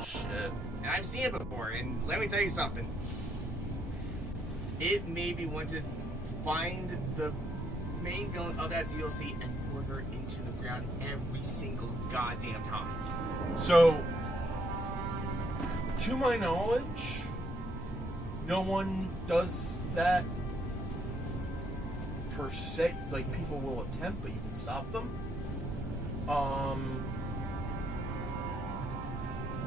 shit. And I've seen it before, and let me tell you something. It made me want to find the main villain of that DLC and put her into the ground every single goddamn time. So, to my knowledge, no one does that per se. Like, people will attempt, but you can stop them.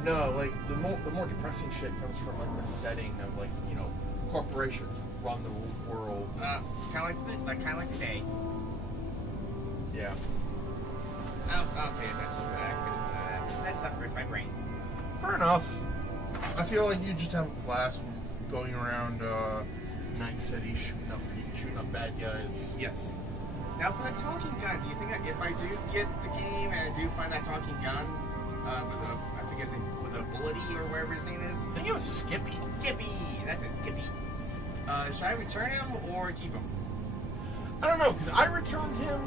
No, like, the more depressing shit comes from, like, the setting of, like, you know, corporations run the world. Kind of like today. Yeah. I'll pay attention to that because that stuff hurts my brain. Fair enough. I feel like you just have a blast going around Night City shooting up bad guys. Yes. Now for the talking gun, do you think that if I do get the game and I do find that talking gun with a bullety or wherever his name is? I think it was Skippy. Skippy! That's it, Skippy. Should I return him or keep him? I don't know, because I returned him,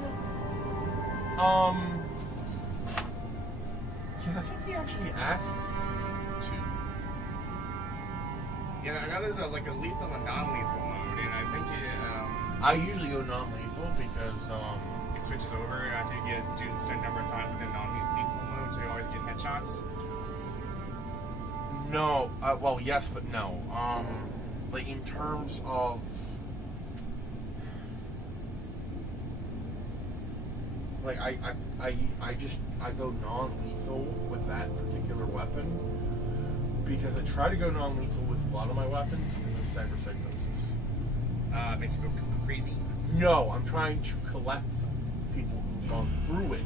because I think he actually asked to. Yeah, I know there's a lethal and non-lethal mode, and I think I usually go non-lethal because, it switches over after you get a certain number of times within non-lethal mode, so you always get headshots. No, well, yes, but no. Like, in terms of... Like, I go non-lethal with that particular weapon because I try to go non-lethal with a lot of my weapons because of cyberpsychosis. Makes you go crazy? No, I'm trying to collect people who've gone through it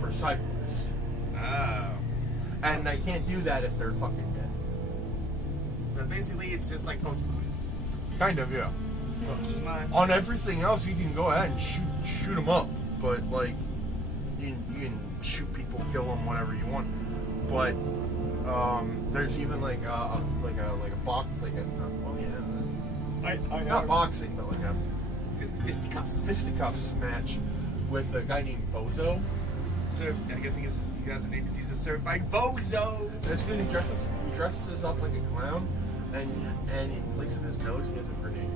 for cycles. Oh. And I can't do that if they're fucking dead. So basically, it's just like Pokemon. Kind of, yeah. Pokemon. On everything else, you can go ahead and shoot them up, but like you can shoot people, kill them, whatever you want. But there's even like a box, not boxing, but like a fisticuffs match with a guy named Bozo. So I guess he has a name because he's a certified bozo. That's because he dresses up like a clown, and in place of his nose, he has a grenade.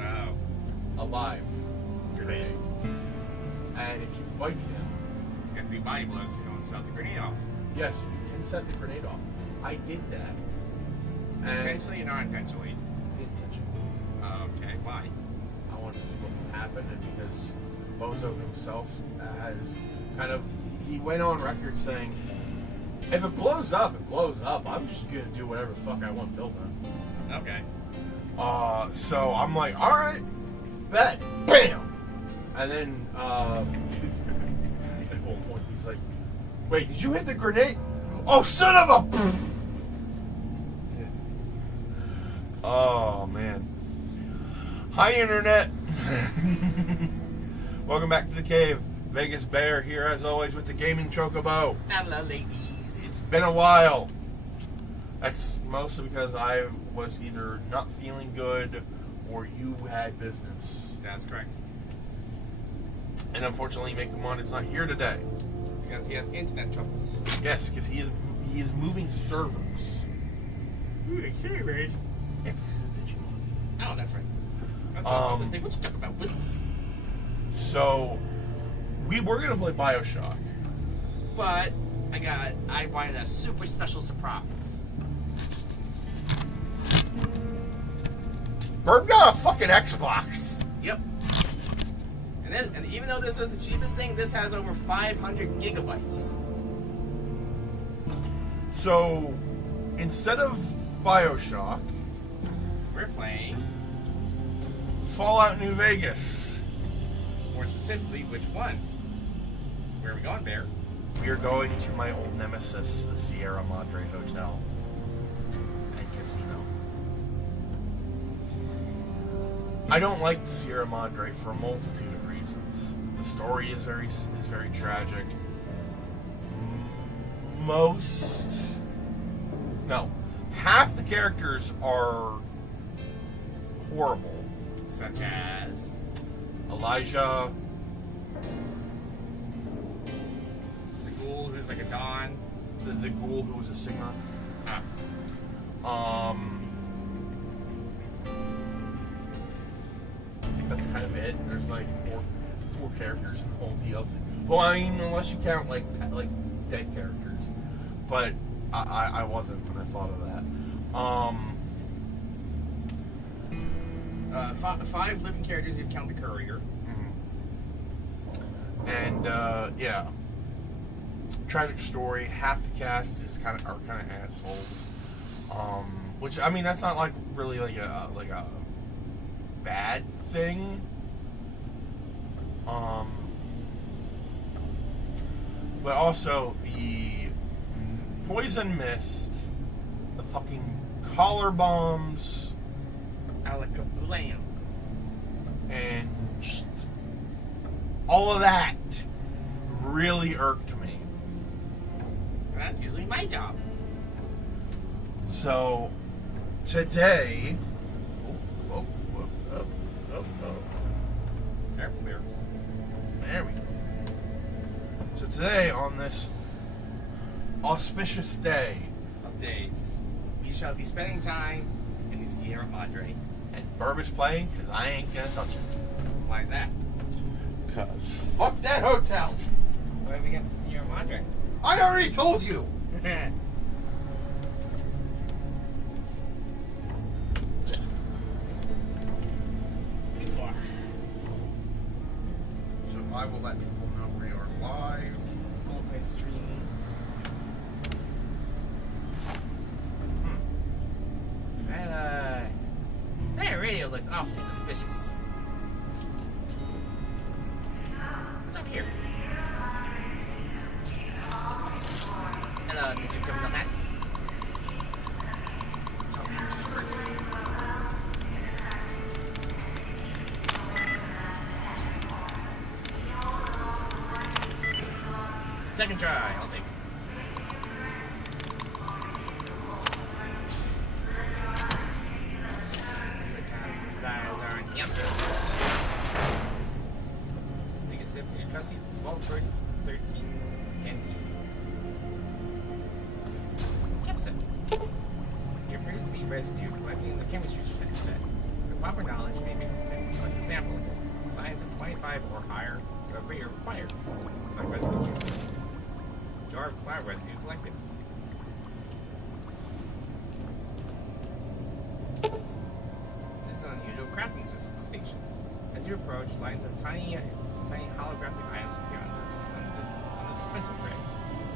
Oh. A live grenade. And if you fight him, you have to be body blows so you don't set the grenade off. Yes, you can set the grenade off. I did that. Intentionally or not intentionally? Intentionally. Okay, why? I wanted to see what would happen, and because Bozo himself has kind of... He went on record saying, if it blows up, it blows up. I'm just going to do whatever the fuck I want till then. Okay. So I'm like, alright, bet. Bam! And then, at one point, he's like, wait, did you hit the grenade? Oh, son of a... Oh, man. Hi, Internet. Welcome back to the cave. Vegas Bear here, as always, with the Gaming Chocobo. Hello, ladies. It's been a while. That's mostly because I was either not feeling good or you had business. That's correct. And unfortunately, Mekumon is not here today. Because he has internet troubles. Yes, because he is moving servers. Ooh, servers? Oh, that's right. That's what I was going to say. What you talk about, Wits? So, we were going to play Bioshock. But I wanted a super special surprise. Herb got a fucking Xbox. Yep. And even though this was the cheapest thing, this has over 500 gigabytes. So, instead of Bioshock, we're playing Fallout New Vegas. More specifically, which one? Where are we going, Bear? We are going to my old nemesis, the Sierra Madre Hotel and Casino. I don't like the Sierra Madre for a multitude of reasons. The story is very tragic. Half the characters are horrible. Such as Elijah, the ghoul who's like a Don. the ghoul who was a singer. I think that's kind of it. There's like four characters in the whole DLC. Well, I mean, unless you count like dead characters, but I wasn't when I thought of that. Five living characters if you count the courier. And yeah, tragic story. Half the cast is are kind of assholes. Which, I mean, that's not like really like a bad thing. But also the poison mist, the fucking collar bombs, Alakablam. and just all of that really irked me. That's usually my job. So today, Careful there. there we go. So today, on this auspicious day, Of days, we shall be spending time in the Sierra Madre. and Burbage playing, because I ain't gonna touch it. Why is that? Cause fuck that hotel. What are we against the Sierra Madre? I already told you. So I will let people know we are live. Multi-stream. That radio looks awfully suspicious. What's up here? Hello, Mr. Terminal Hat. Tell me your secrets. Second try, I'll take it. Let's see what kind of supplies are in here. Take a sip for your trusty 12-13 canteen. Chemset. Here appears to be residue collecting in the chemistry set. With proper knowledge may be collect a sample. Science of 25 or higher rate required. Collect residue 16. Jar of cloud residue collected. This is an unusual crafting station. As you approach, lines of tiny holographic items appear on the dispensing tray.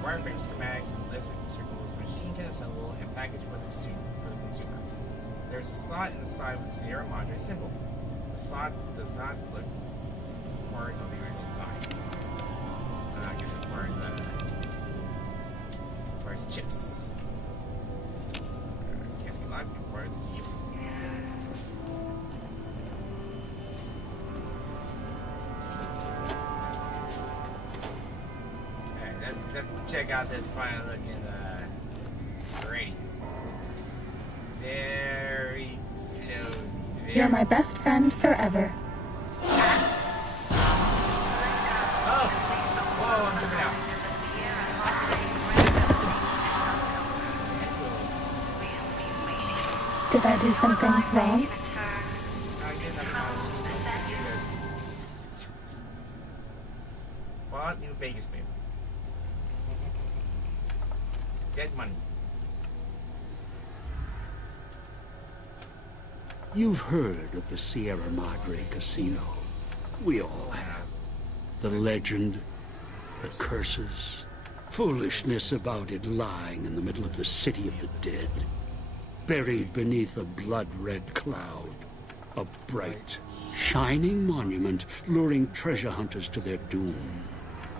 Wireframe schematics and listed circles the machine can assemble and package for the consumer. There is a slot in the side with the Sierra Madre symbol. The slot does not look part of the original design. I guess it requires chips. Can't be locked, it requires a key. Let's check out this fine looking radio. Very slowly. You're my best friend forever. Oh! Whoa, I'm moving out. Did I do something wrong? Fallout New Vegas, baby. Dead money. You've heard of the Sierra Madre Casino. We all have. The legend, the curses, foolishness about it lying in the middle of the city of the dead. Buried beneath a blood-red cloud. A bright, shining monument luring treasure hunters to their doom.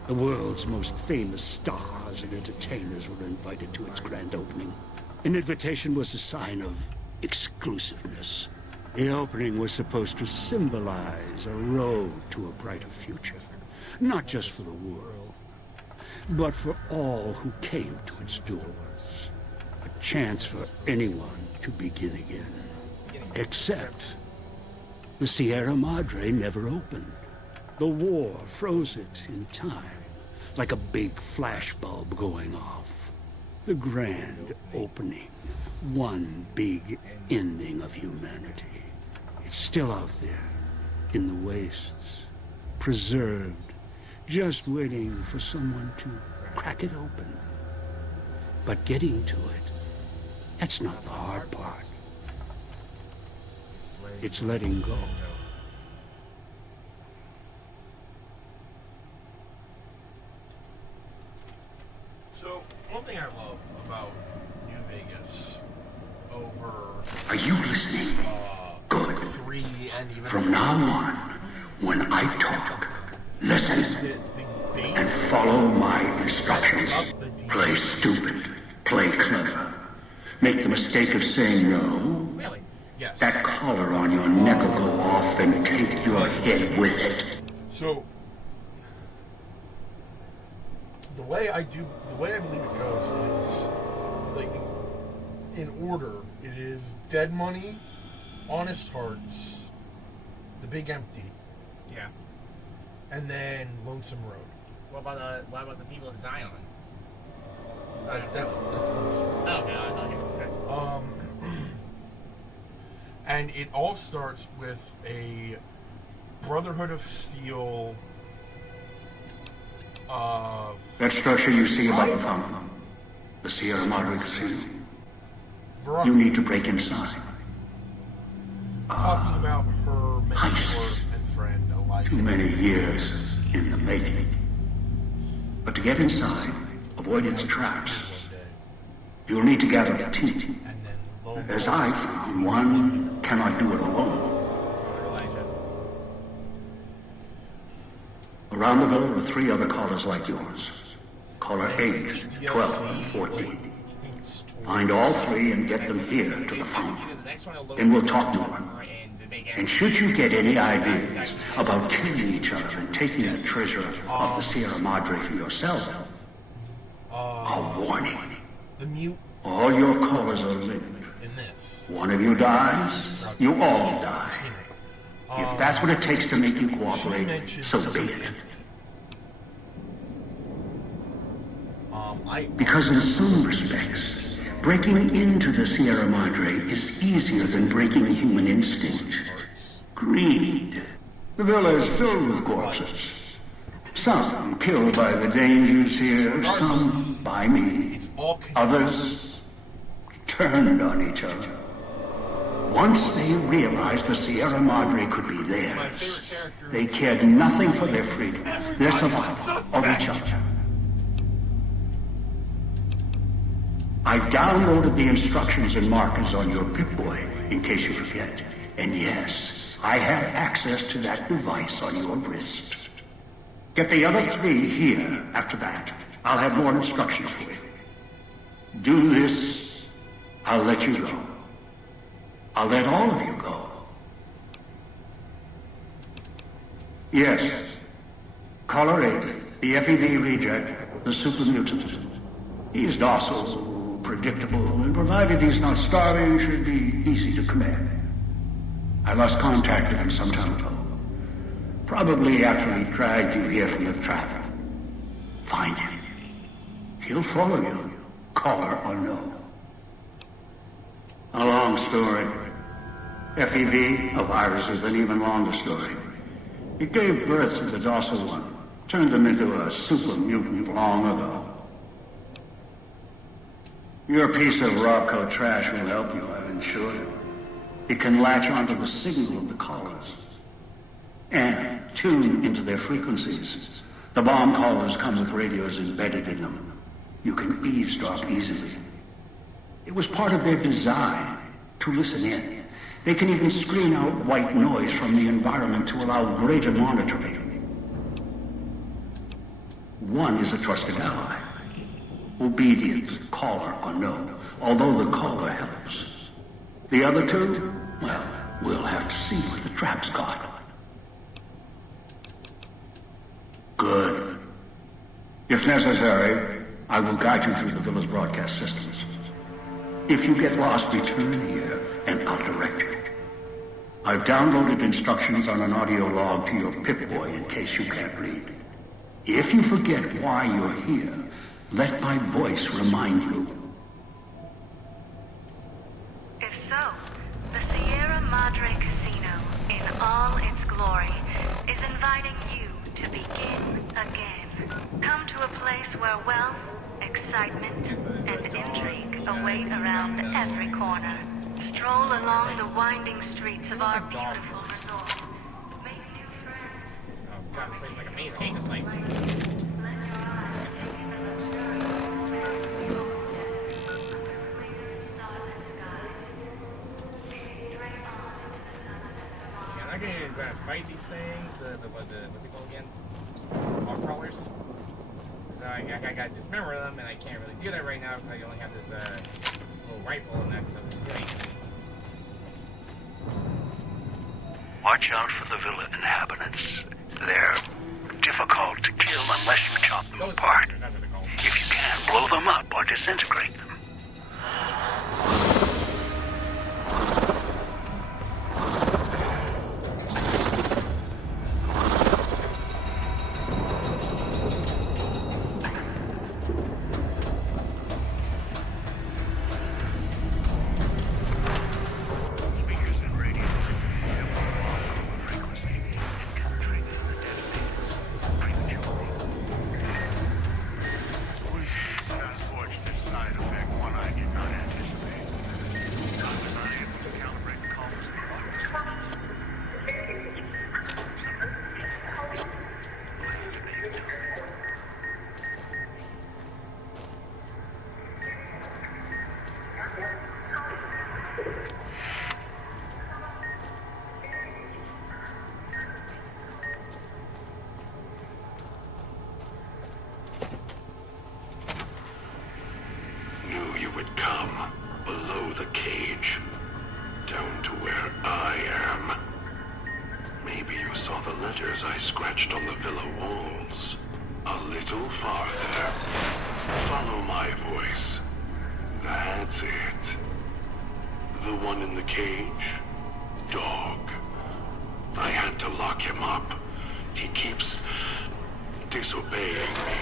The world's most famous stars and entertainers were invited to its grand opening. An invitation was a sign of exclusiveness. The opening was supposed to symbolize a road to a brighter future. Not just for the world, but for all who came to its doors. A chance for anyone to begin again. Except the Sierra Madre never opened. The war froze it in time, like a big flashbulb going off. The grand opening. One big ending of humanity. It's still out there, in the wastes, preserved, just waiting for someone to crack it open. But getting to it, that's not the hard part. It's letting go. So, one thing I love about New Vegas over Are you listening? Good. 3 and even From now on, when I talk, listen and follow my instructions. Play stupid. Play clever. Make the mistake of saying no. Really? Yes. That collar on your neck will go off and take your head with it. So, the way I believe it goes is, like, in order, it is Dead Money, Honest Hearts, The Big Empty, Yeah. and then Lonesome Road. What about the people of Zion? That's Honest Hearts. Oh, okay, I thought you. Okay. And it all starts with a Brotherhood of Steel. That structure you see above the fountain, the Sierra Madre Casino, Veronica, you need to break inside. talking about her mentor and friend Elijah. Too many years in the making. But to get inside, avoid its traps, you'll need to gather a team. And then lo and As I found, one cannot do it alone. Elijah. Around the villa are 3 other callers like yours. Caller 8, 12, and 14. Find all 3 and get them here to the fountain. Then we'll talk more. And should you get any ideas about killing each other and taking the treasure of the Sierra Madre for yourself, a warning. the mute All your callers are linked. in this. One of you dies, you all die. If that's what it takes to make you cooperate, so be it. Because in some respects, breaking into the Sierra Madre is easier than breaking human instinct. Greed. The villa is filled with corpses. Some killed by the dangers here, some by me. Others turned on each other. Once they realized the Sierra Madre could be theirs, they cared nothing for their freedom, their survival, or each other. I've downloaded the instructions and markers on your Pip-Boy, in case you forget. And yes, I have access to that device on your wrist. Get the other 3 here after that. I'll have more instructions for you. Do this, I'll let you go. I'll let all of you go. Yes. Caller 8, the FEV reject, the super mutant. He's docile, predictable, and provided he's not starving, should be easy to command. I lost contact with him some time ago. Probably after he dragged you here from the trap. Find him. He'll follow you, caller or no. A long story. FEV, a virus, is an even longer story. It gave birth to the docile one, turned them into a super mutant long ago. Your piece of Rocco trash will help you, I've ensured it. It can latch onto the signal of the callers and tune into their frequencies. The bomb callers come with radios embedded in them. You can eavesdrop easily. It was part of their design to listen in. They can even screen out white noise from the environment to allow greater monitoring. One is a trusted ally. Obedient, caller or no, although the caller helps. The other 2, well, we'll have to see what the trap's got. Good. If necessary, I will guide you through the villa's broadcast systems. If you get lost, return here, and I'll direct you. I've downloaded instructions on an audio log to your Pip-Boy in case you can't read. If you forget why you're here, Let my voice remind you. If so, the Sierra Madre Casino, in all its glory, is inviting you to begin again. Come to a place where wealth, excitement, and intrigue await around every corner. Stroll along the winding streets of our beautiful resort. Make new friends. Oh god, this place is like amazing. I hate this place. Let your eyes take in the luxurious expanse of the desert under clear, starlit skies. Straight on into the sunset tomorrow. Yeah, I'm not gonna fight these things. What they call again? Hog crawlers. So I gotta dismember them, and I can't really do that right now because I only have this little rifle, and that doesn't do anything. Watch out for the villa inhabitants. They're difficult to kill unless you chop them Ghost apart. monsters, that's what they're called. If you can, blow them up or disintegrate them. I scratched on the villa walls. A little farther. Follow my voice. That's it. The one in the cage? Dog. I had to lock him up. He keeps disobeying me.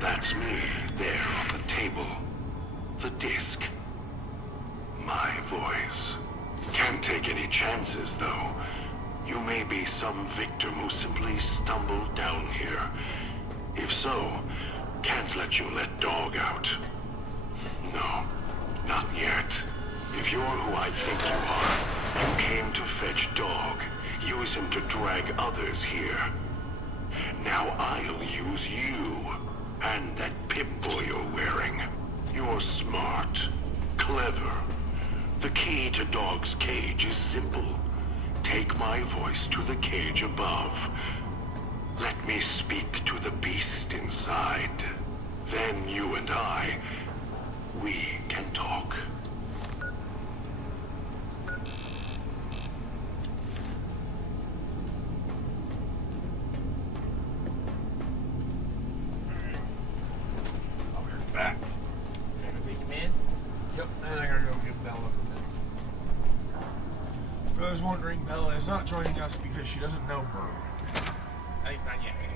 That's me, there on the table. The disc. My voice. Can't take any chances, though. You may be some victim who simply stumbled down here. If so, can't let you let Dog out. No, not yet. If you're who I think you are, you came to fetch Dog. Use him to drag others here. Now I'll use you. And that Pip-Boy you're wearing. You're smart. Clever. The key to Dog's cage is simple. Take my voice to the cage above. Let me speak to the beast inside. Then you and I, we can talk. I'll be right back. Can I go take your meds? Yep, and I gotta go give Bella a minute. For those wondering, Bella is not joining us because she doesn't know Burn. At least not yet, anyway.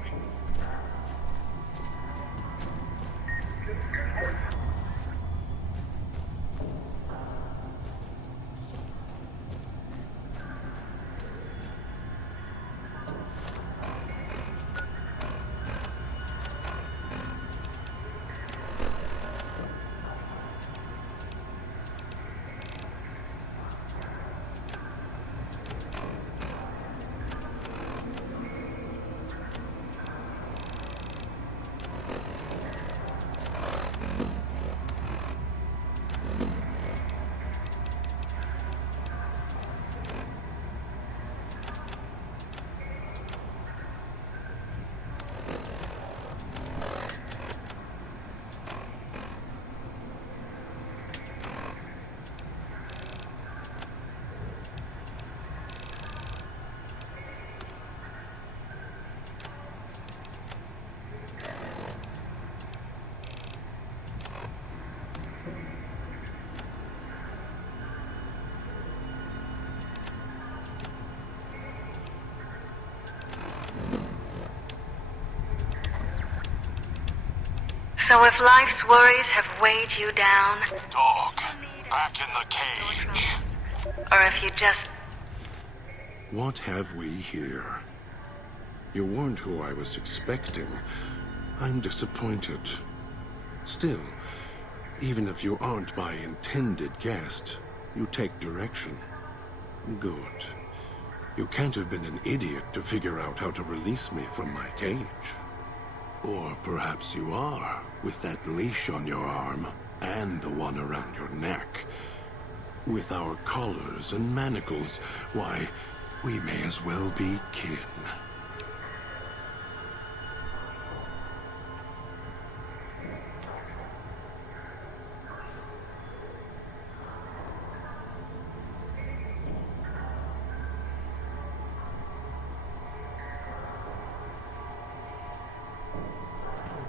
So if life's worries have weighed you down, Dog, back in the cage. or if you just... What have we here? You weren't who I was expecting. I'm disappointed. Still, even if you aren't my intended guest, you take direction. Good. You can't have been an idiot to figure out how to release me from my cage. Or perhaps you are, with that leash on your arm, and the one around your neck. With our collars and manacles, why, we may as well be kin.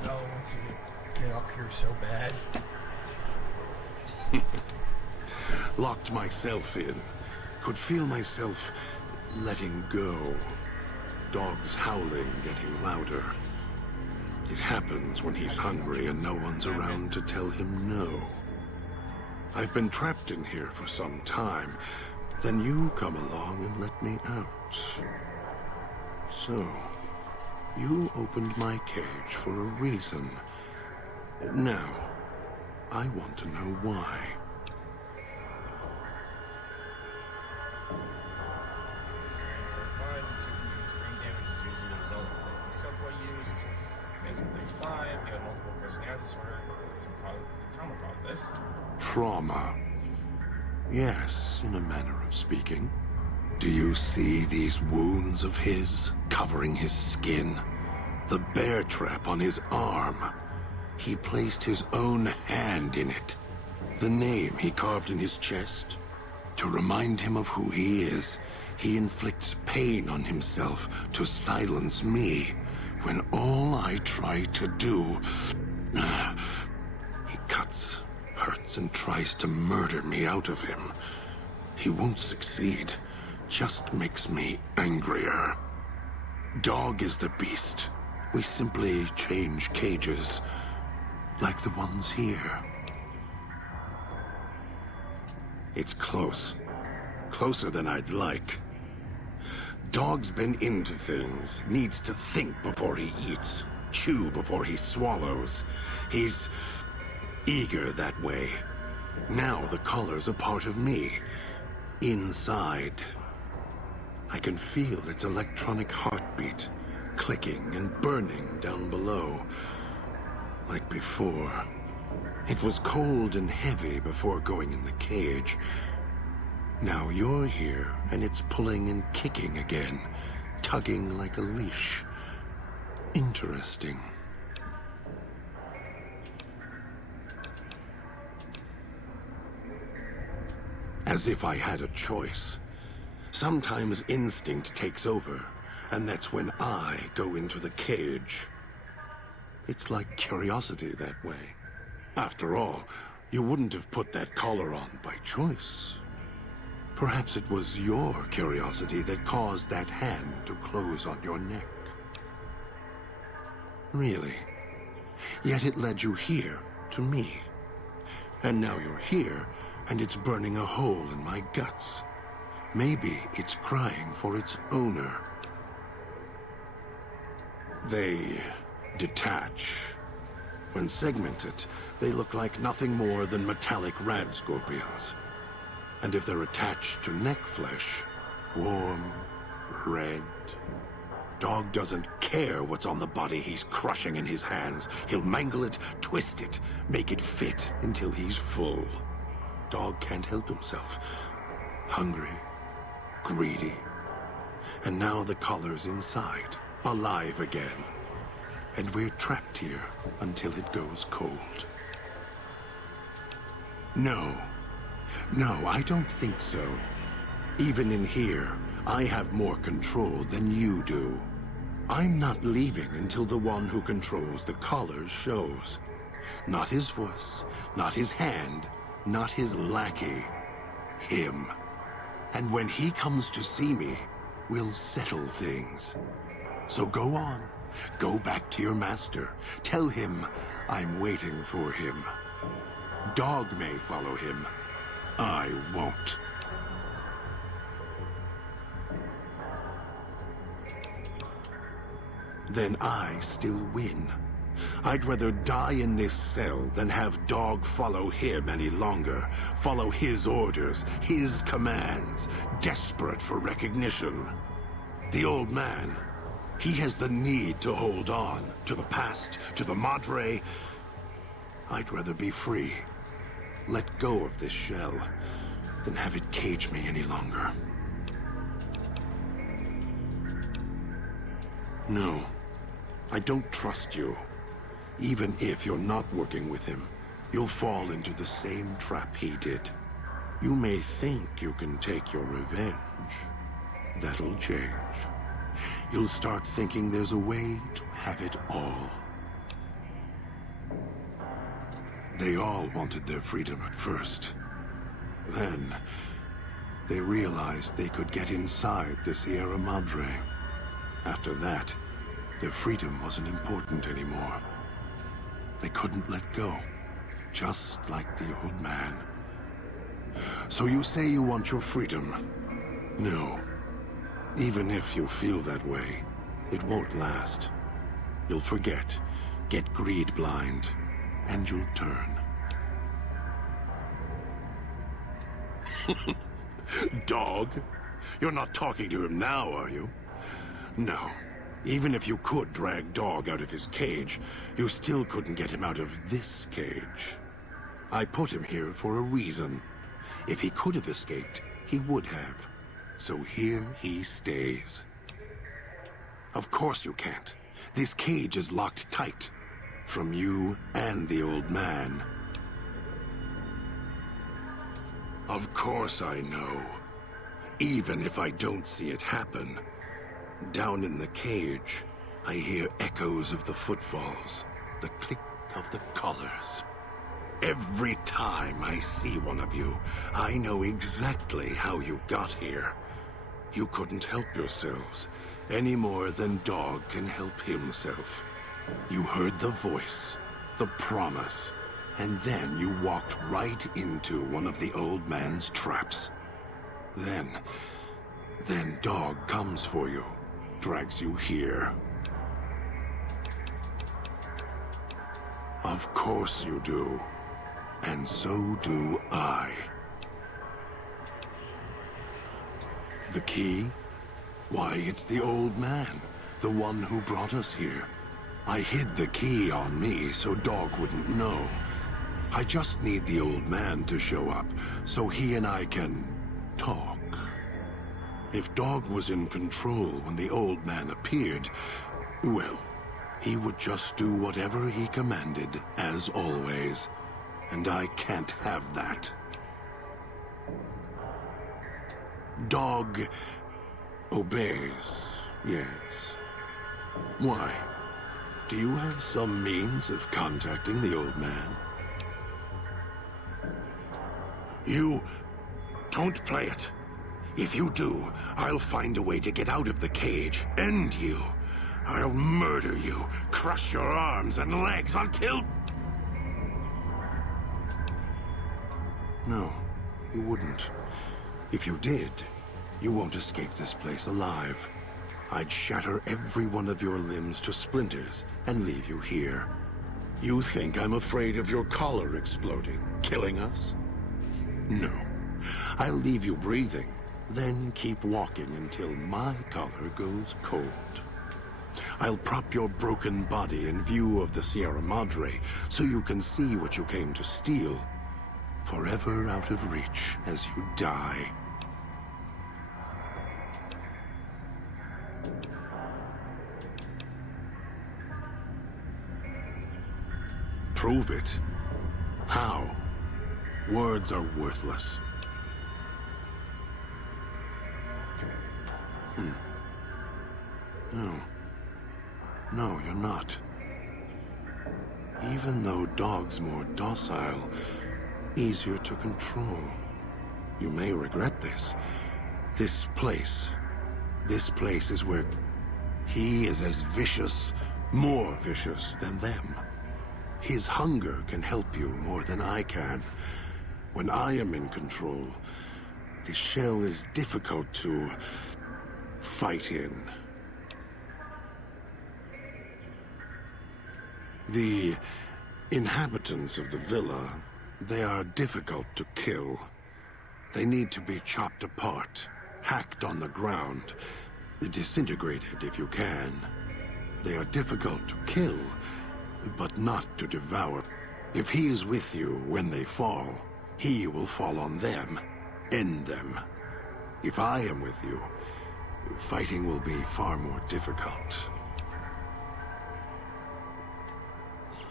Bella wants to get up here so bad. Locked myself in. Could feel myself letting go. Dogs howling, getting louder. It happens when he's hungry and no one's around to tell him no. I've been trapped in here for some time. Then you come along and let me out. So, you opened my cage for a reason. Now, I want to know why. Instant fun, superhuman brain damage is usually the result of subway use. Mason 35, you have multiple personality disorder. Some trauma caused this. Trauma. Yes, in a manner of speaking. Do you see these wounds of his covering his skin? The bear trap on his arm. He placed his own hand in it. The name he carved in his chest. To remind him of who he is, he inflicts pain on himself to silence me, when all I try to do... He cuts, hurts, and tries to murder me out of him. He won't succeed. Just makes me angrier. Dog is the beast. We simply change cages, like the ones here. It's close. Closer than I'd like. Dog's been into things, needs to think before he eats, chew before he swallows. He's eager that way. Now the collar's a part of me. Inside. I can feel its electronic heartbeat, clicking and burning down below. Like before. It was cold and heavy before going in the cage. Now you're here, and it's pulling and kicking again, tugging like a leash. Interesting. As if I had a choice. Sometimes instinct takes over, and that's when I go into the cage. It's like curiosity that way. After all, you wouldn't have put that collar on by choice. Perhaps it was your curiosity that caused that hand to close on your neck. Really. Yet it led you here, to me. And now you're here, and it's burning a hole in my guts. Maybe it's crying for its owner. They detach. When segmented, they look like nothing more than metallic rad scorpions. And if they're attached to neck flesh, warm, red. Dog doesn't care what's on the body he's crushing in his hands. He'll mangle it, twist it, make it fit until he's full. Dog can't help himself. Hungry, greedy. And now the collar's inside, alive again. And we're trapped here until it goes cold. No, I don't think so. Even in here, I have more control than you do. I'm not leaving until the one who controls the collar shows. Not his voice, not his hand, not his lackey. Him. And when he comes to see me, we'll settle things. So go on, Go back to your master. Tell him I'm waiting for him. Dog may follow him. I won't. Then I still win. I'd rather die in this cell than have Dog follow him any longer. Follow his orders, his commands, desperate for recognition. The old man, he has the need to hold on to the past, to the Madre. I'd rather be free. Let go of this shell than have it cage me any longer. No, I don't trust you. Even if you're not working with him, you'll fall into the same trap he did. You may think you can take your revenge. That'll change. You'll start thinking there's a way to have it all. They all wanted their freedom at first. Then, they realized they could get inside the Sierra Madre. After that, their freedom wasn't important anymore. They couldn't let go, just like the old man. So you say you want your freedom? No. Even if you feel that way, it won't last. You'll forget, get greed blind, and you'll turn. Dog? You're not talking to him now, are you? No. Even if you could drag Dog out of his cage, you still couldn't get him out of this cage. I put him here for a reason. If he could have escaped, he would have. So here he stays. Of course you can't. This cage is locked tight. From you and the old man. Of course I know. Even if I don't see it happen. Down in the cage, I hear echoes of the footfalls, the click of the collars. Every time I see one of you, I know exactly how you got here. You couldn't help yourselves, any more than Dog can help himself. You heard the voice, the promise, and then you walked right into one of the old man's traps. Then Dog comes for you. Drags you here. Of course you do. And so do I. The key? Why, it's the old man, the one who brought us here. I hid the key on me so Dog wouldn't know. I just need the old man to show up so he and I can talk. If Dog was in control when the old man appeared, well, he would just do whatever he commanded, as always. And I can't have that. Dog obeys, yes. Why? Do you have some means of contacting the old man? You don't play it. If you do, I'll find a way to get out of the cage, end you. I'll murder you, crush your arms and legs until... No, you wouldn't. If you did, you won't escape this place alive. I'd shatter every one of your limbs to splinters and leave you here. You think I'm afraid of your collar exploding, killing us? No. I'll leave you breathing. Then keep walking until my collar goes cold. I'll prop your broken body in view of the Sierra Madre so you can see what you came to steal, forever out of reach as you die. Prove it. How? Words are worthless. No, you're not. Even though Dog's more docile, easier to control. You may regret this. This place is where He is as vicious, more vicious than them. His hunger can help you more than I can. When I am in control, the shell is difficult to fight in. The inhabitants of the villa, they are difficult to kill. They need to be chopped apart, hacked on the ground, disintegrated if you can. They are difficult to kill, but not to devour. If he is with you when they fall, he will fall on them, end them. If I am with you, fighting will be far more difficult.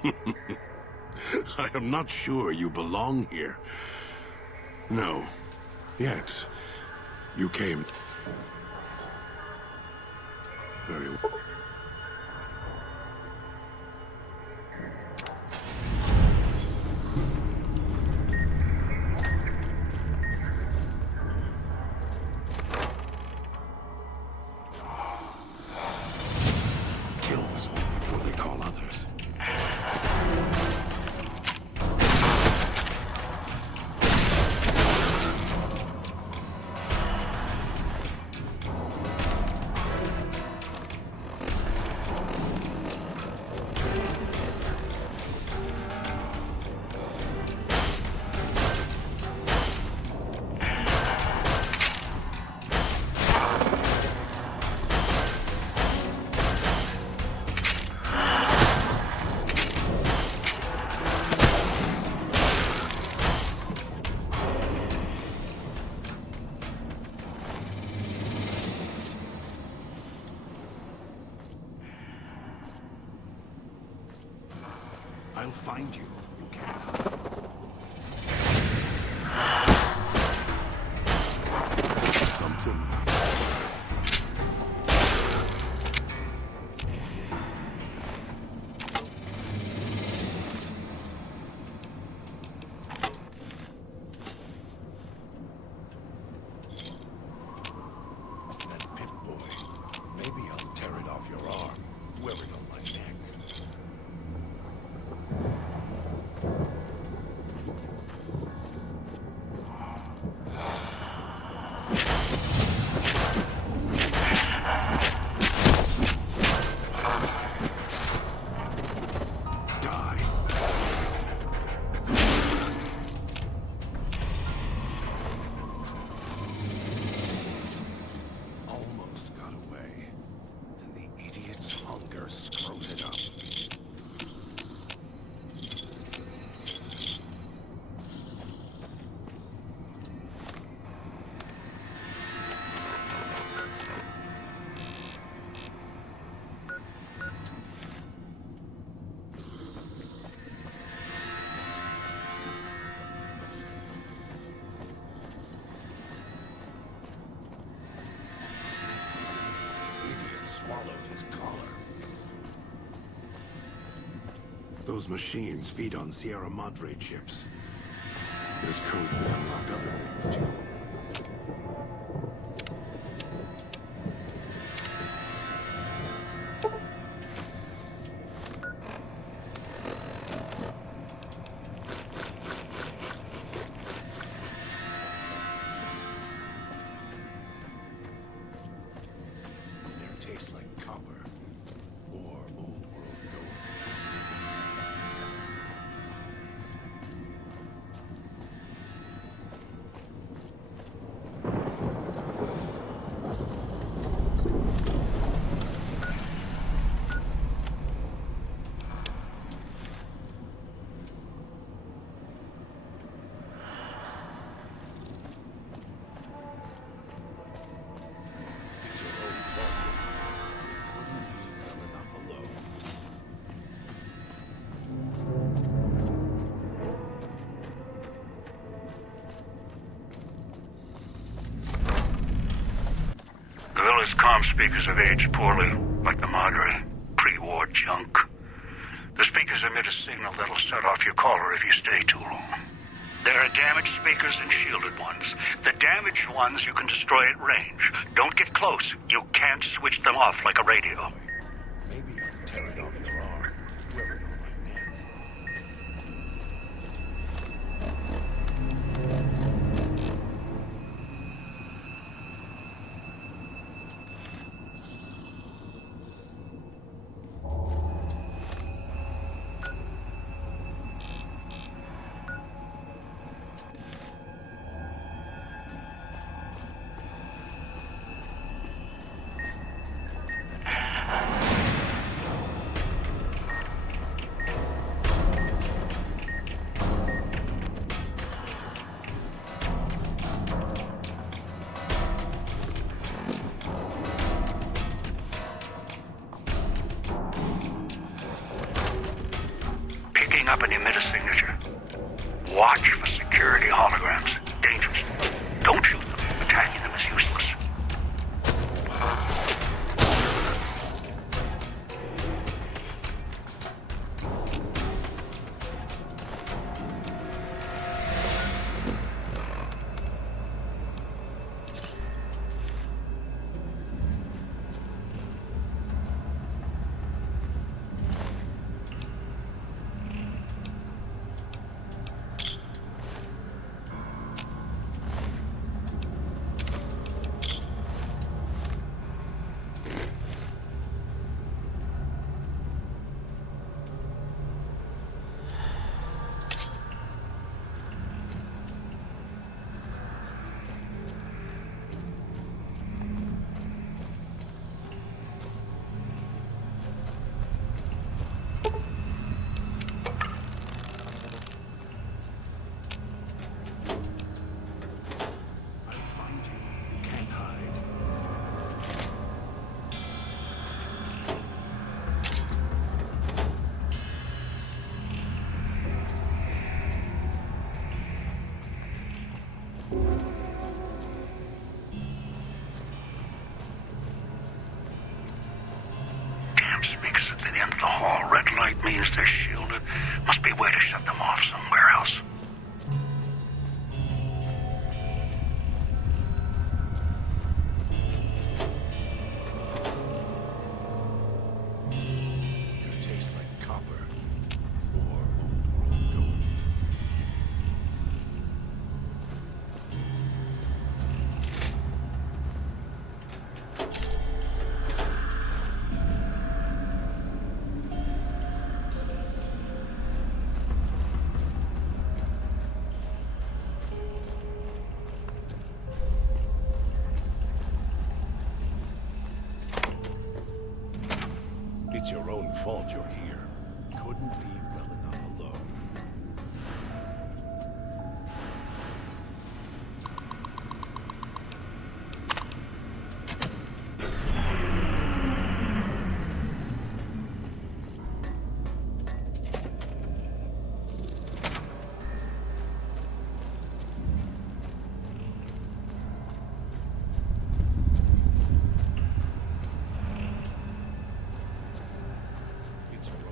I am not sure you belong here. No, yet. You came... very well. Kill this one before they call others. I'll find you. You can. Something. That pit boy. Maybe I'll tear it off your arm. Wear it on my neck. Swallowed his collar. Those machines feed on Sierra Madre chips. There's codes that unlock other things, too. Tastes like copper or old world gold. It's your own fault. The villa's comm speakers have aged poorly, like the Madre. Pre-war junk. The speakers emit a signal that'll set off your caller if you stay too long. There are damaged speakers and shielded ones. The damaged ones you can destroy at range. Don't get close. You can't switch them off like a radio. Maybe I'll tear it off your arm. Wear it on my neck. Picking up an emitter signature. Watch for security holograms. Dangerous. Don't shoot them. Attacking them is useless. Speakers at the end of the hall. Red light means they're shielded. Must be a way to shut them off somewhere else. You taste like copper or old world gold. It's your own fault you're here. Couldn't leave well enough alone. It's your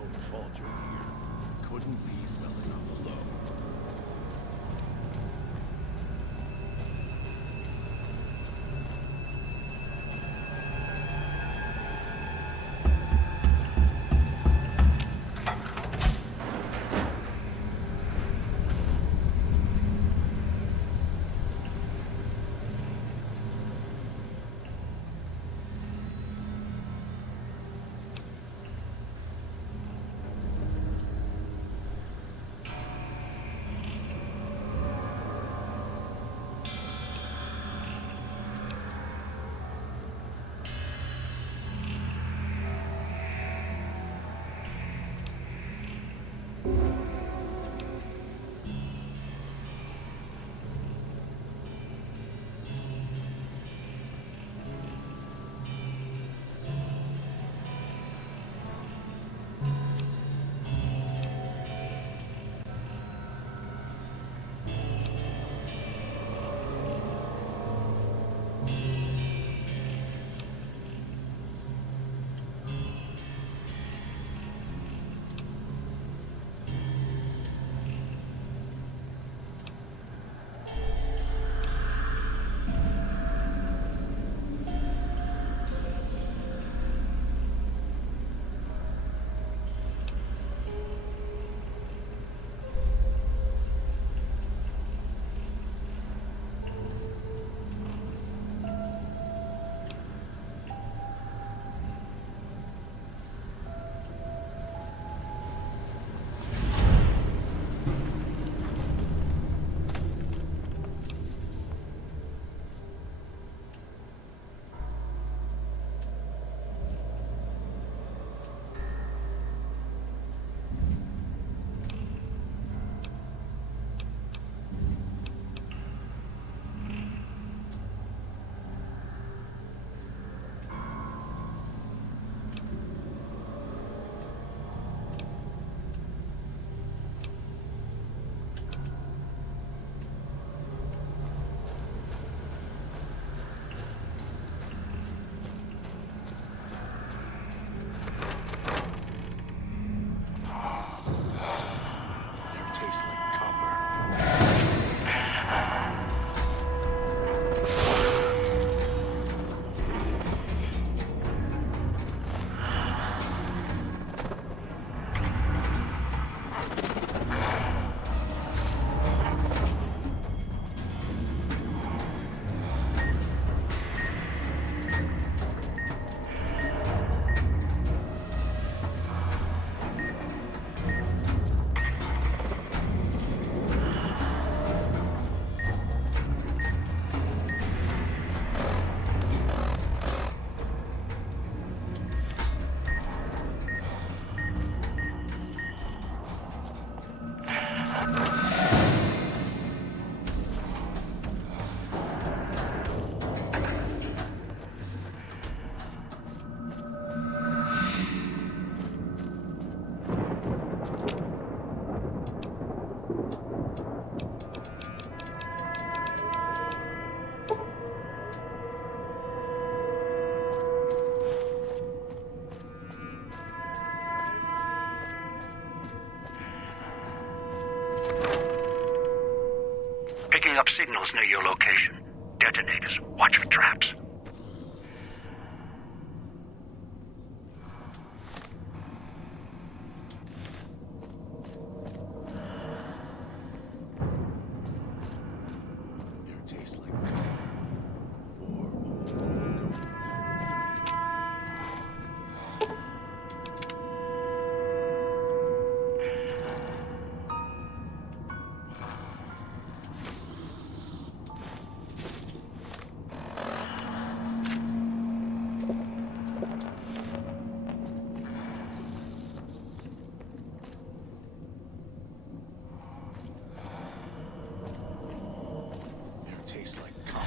signals near your location. Detonators. Watch for traps. It tastes like copper or old gold. It tastes like copper.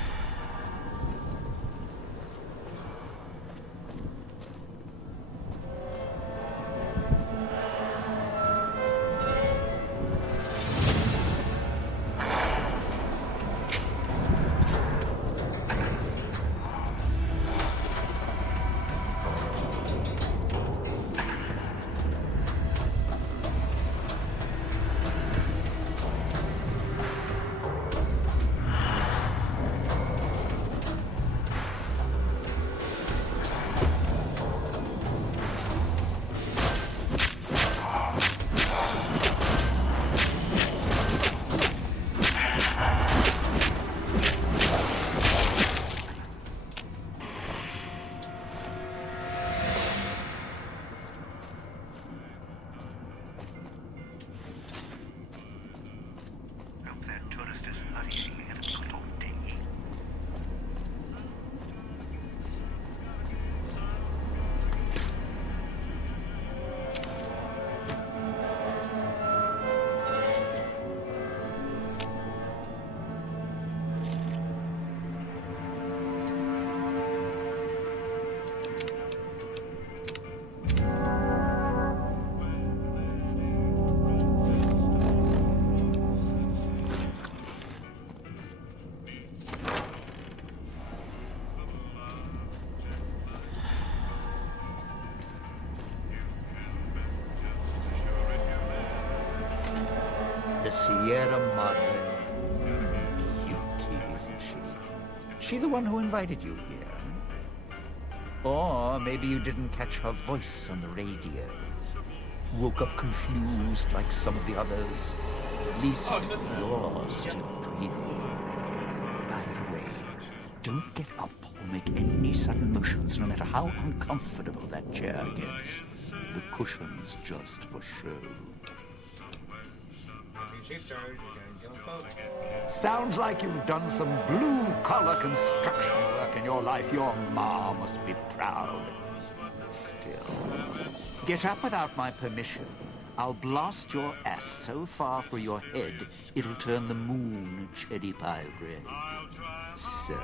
The Sierra Madre. Beauty, isn't she? She the one who invited you here? Or maybe you didn't catch her voice on the radio. Woke up confused like some of the others. At least you're still breathing. By the way, don't get up or make any sudden motions, no matter how uncomfortable that chair gets. The cushion's just for show. Shape charge, you're gonna kill us both. Sounds like you've done some blue-collar construction work in your life. Your ma must be proud. Still, get up without my permission. I'll blast your ass so far through your head, it'll turn the moon cherry pie red. So,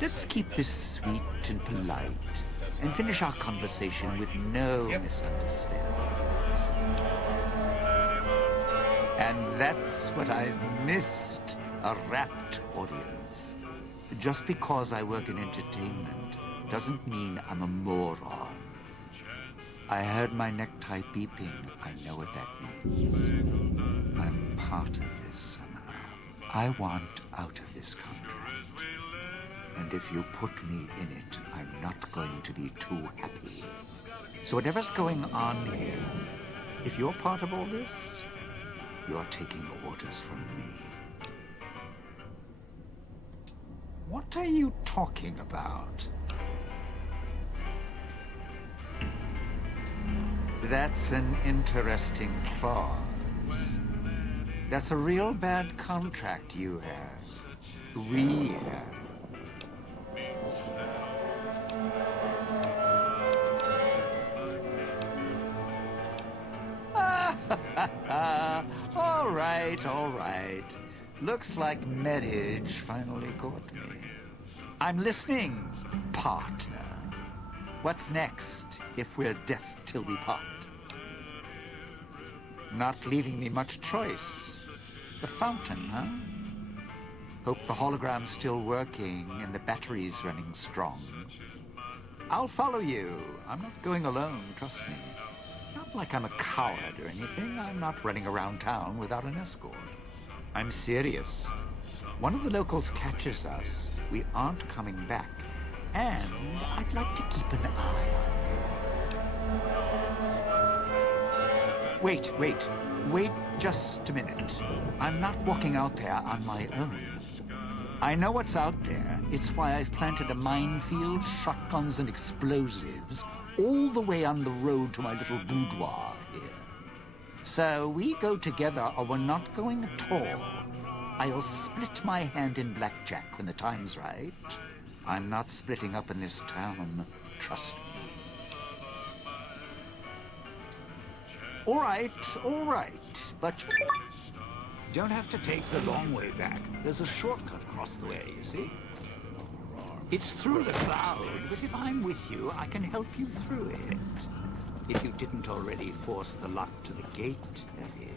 let's keep this sweet and polite, and finish our conversation with no misunderstandings. And that's what I've missed, a rapt audience. Just because I work in entertainment doesn't mean I'm a moron. I heard my necktie beeping. I know what that means. I'm part of this somehow. I want out of this contract. And if you put me in it, I'm not going to be too happy. So whatever's going on here, if you're part of all this, you're taking orders from me. What are you talking about? That's an interesting clause. That's a real bad contract you have. We have. All right. Looks like marriage finally caught me. I'm listening, partner. What's next if we're death till we part? Not leaving me much choice. The fountain, huh? Hope the hologram's still working and the battery's running strong. I'll follow you. I'm not going alone, trust me. Not like I'm a coward or anything. I'm not running around town without an escort. I'm serious. one of the locals catches us, we aren't coming back. And I'd like to keep an eye on you. Wait just a minute. I'm not walking out there on my own. I know what's out there. It's why I've planted a minefield, shotguns, and explosives all the way on the road to my little boudoir here. So we go together or we're not going at all. I'll split my hand in blackjack when the time's right. I'm not splitting up in this town, trust me. All right, but you don't have to take the long way back. There's a shortcut across the way, you see? It's through the cloud, but if I'm with you, I can help you through it. If you didn't already force the lock to the gate, that is.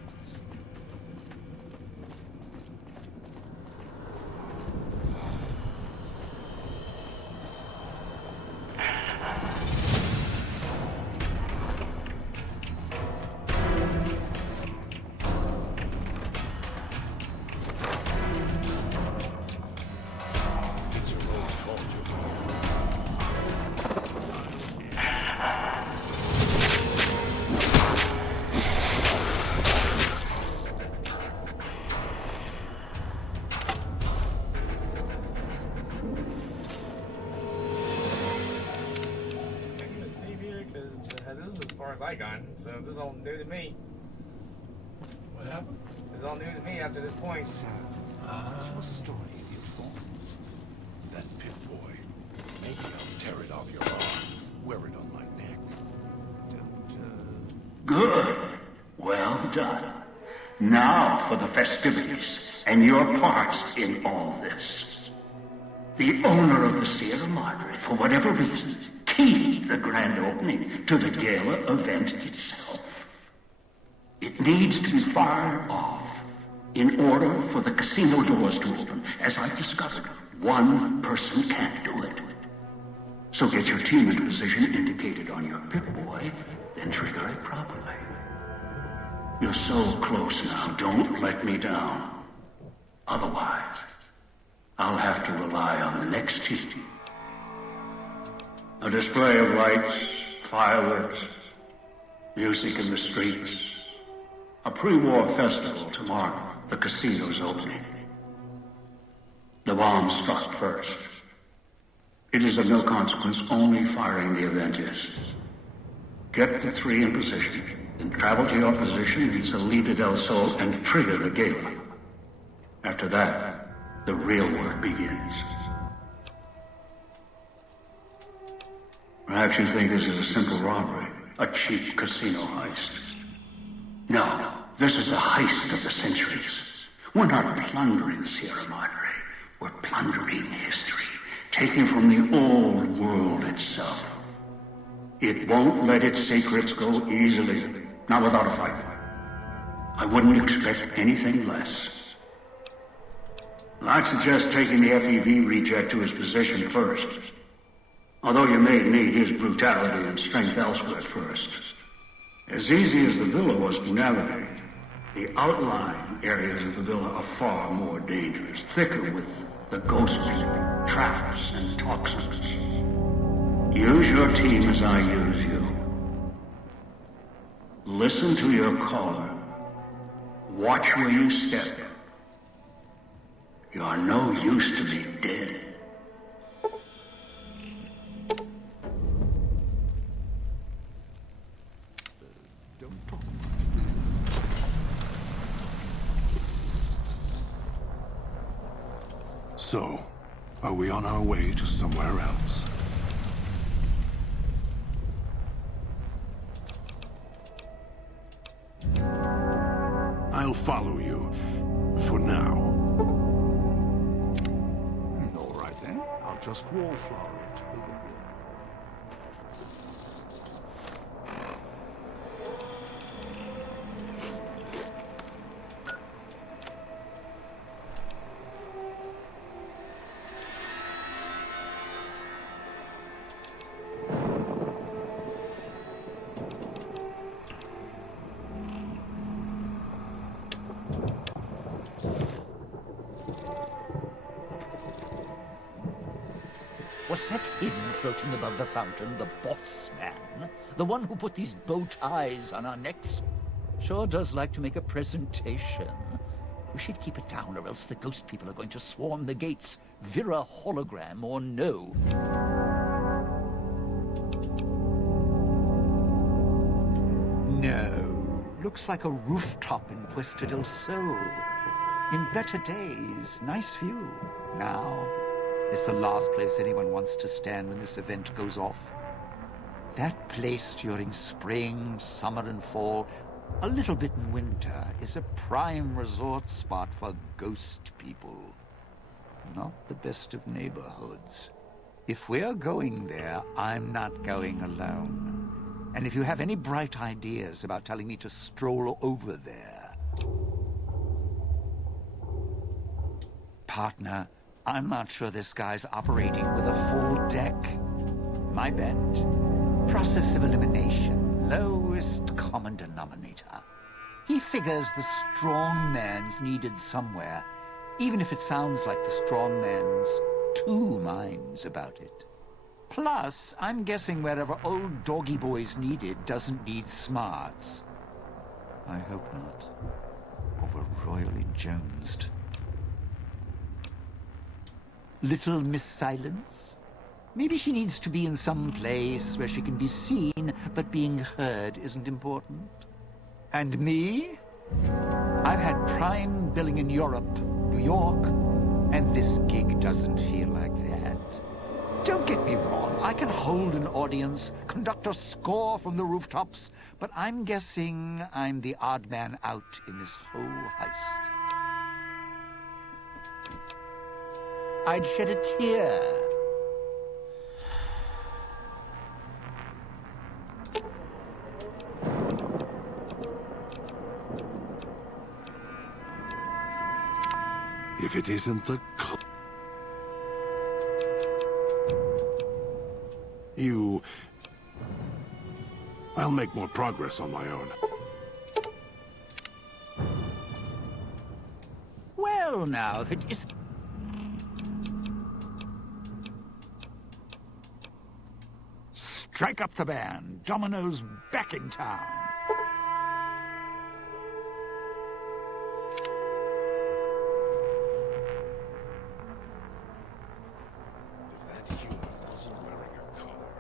I gone, so this is all new to me. What happened? This is all new to me after this point. What's your story, beautiful? That pit boy. Maybe I'll tear it off your arm. Wear it on my neck. Good. Well done. Now for the festivities and your parts in all this. The owner of the Sierra Madre, for whatever reason, keyed the grand opening to the gala event itself. It needs to be fired off in order for the casino doors to open. As I've discovered, one person can't do it. So get your team into position indicated on your Pip-Boy, then trigger it properly. You're so close now, don't let me down. Otherwise, I'll have to rely on the next team. A display of lights, fireworks, music in the streets. A pre-war festival to mark the casino's opening. The bomb struck first. It is of no consequence, only firing the event is. Get the three in position, then travel to your position in Salida del Sol and trigger the gala. After that, the real work begins. Perhaps you think this is a simple robbery, a cheap casino heist. No, this is a heist of the centuries. We're not plundering Sierra Madre. We're plundering history, taking from the old world itself. It won't let its secrets go easily, not without a fight. I wouldn't expect anything less. I'd suggest taking the FEV reject to his position first. Although you may need his brutality and strength elsewhere at first. As easy as the villa was to navigate, the outlying areas of the villa are far more dangerous, thicker with the ghostly traps and toxins. Use your team as I use you. Listen to your caller. Watch where you step. You are no use to me dead. Don't talk much. So, are we on our way to somewhere else? I'll follow you, for now. All right then, I'll just wallflower it over here. Was that him floating above the fountain, the boss man? The one who put these bow ties on our necks? Sure does like to make a presentation. We should keep it down, or else the ghost people are going to swarm the gates, Vira hologram or no. No. Looks like a rooftop in Puesta del Sol. In better days, nice view. Now, it's the last place anyone wants to stand when this event goes off. That place during spring, summer, and fall, a little bit in winter, is a prime resort spot for ghost people. Not the best of neighborhoods. If we're going there, I'm not going alone. And if you have any bright ideas about telling me to stroll over there... Partner, I'm not sure this guy's operating with a full deck. My bet? Process of elimination. Lowest common denominator. He figures the strong man's needed somewhere, even if it sounds like the strong man's two minds about it. Plus, I'm guessing wherever old doggy boy's needed doesn't need smarts. I hope not. Or we're royally jonesed. Little Miss Silence? Maybe she needs to be in some place where she can be seen, but being heard isn't important. And me? I've had prime billing in Europe, New York, and this gig doesn't feel like that. Don't get me wrong, I can hold an audience, conduct a score from the rooftops, but I'm guessing I'm the odd man out in this whole heist. I'd shed a tear. If it isn't the I'll make more progress on my own. Well, now, if it is... Strike up the band. Domino's back in town. If that human wasn't wearing a collar.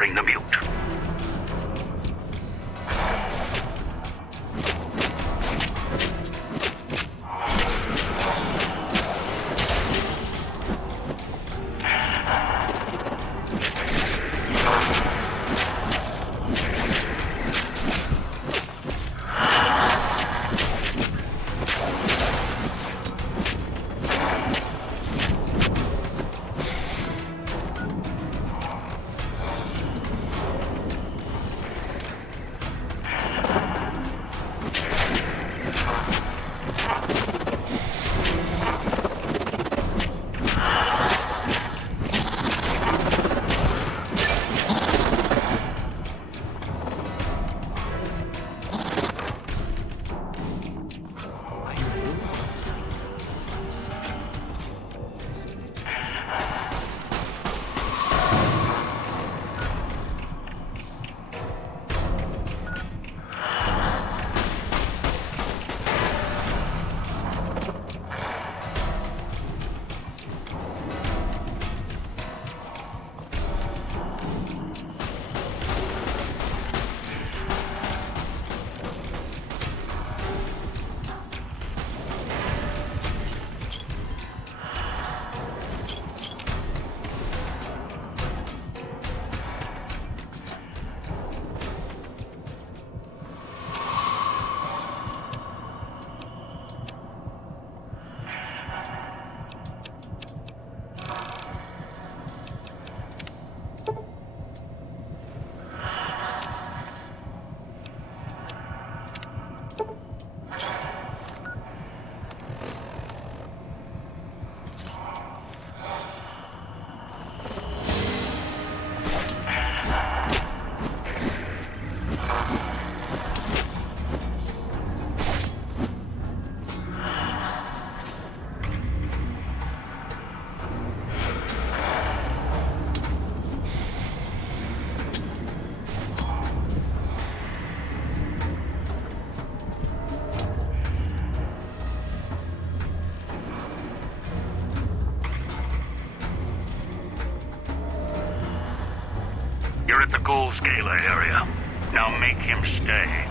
bring the mute. You're at the Ghoul Scaler area. Now make him stay.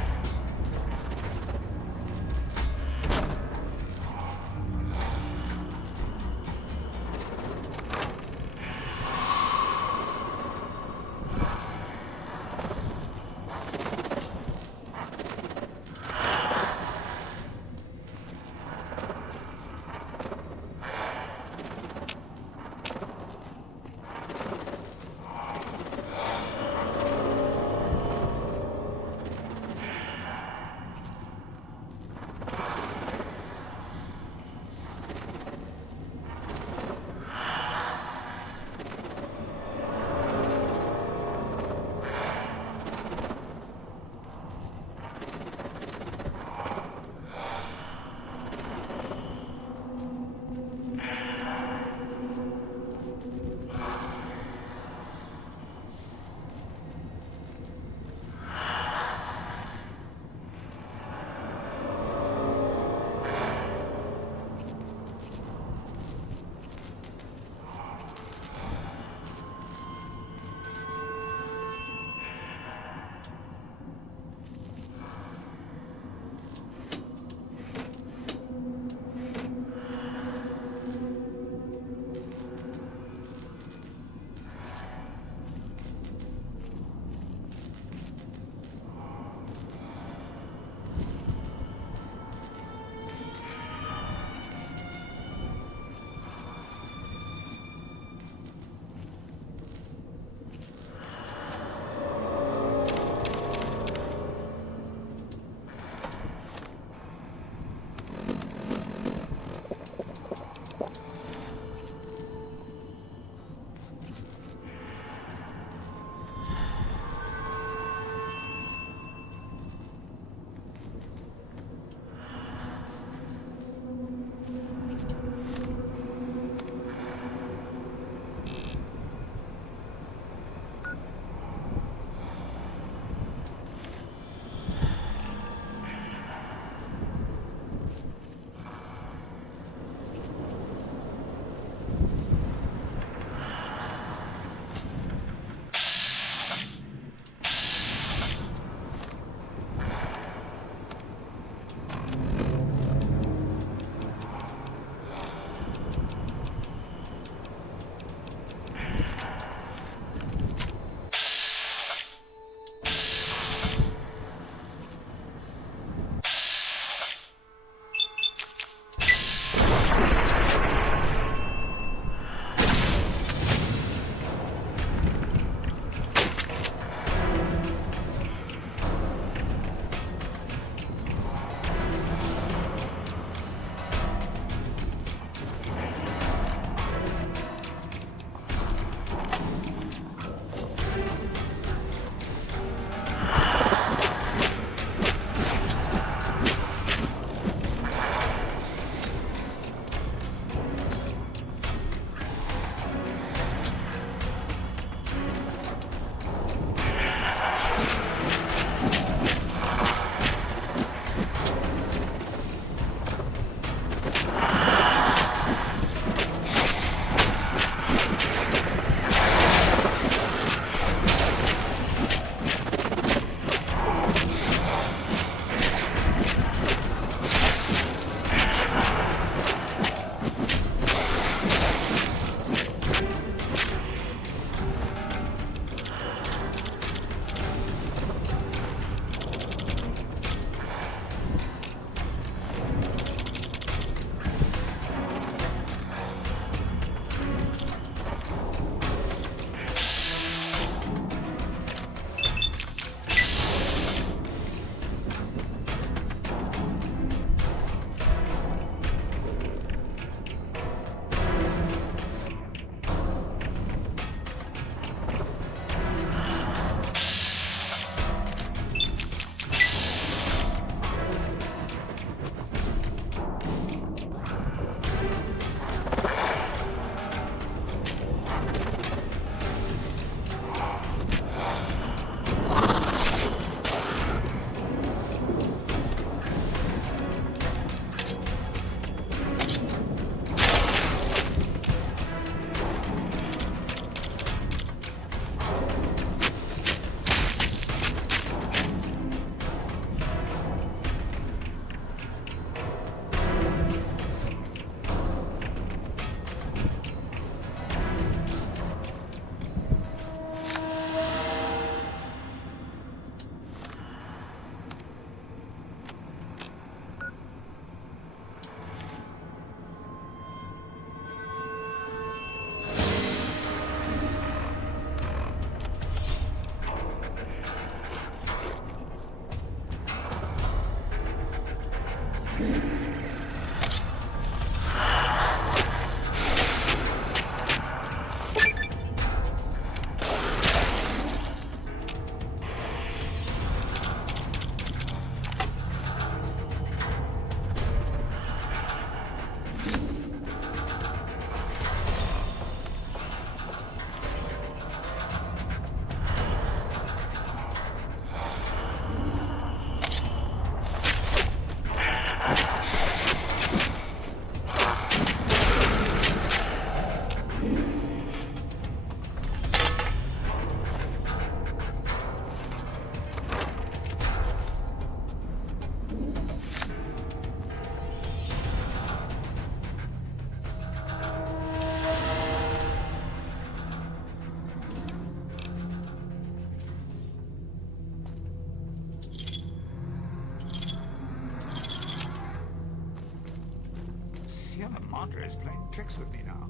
Sierra Madre is playing tricks with me now.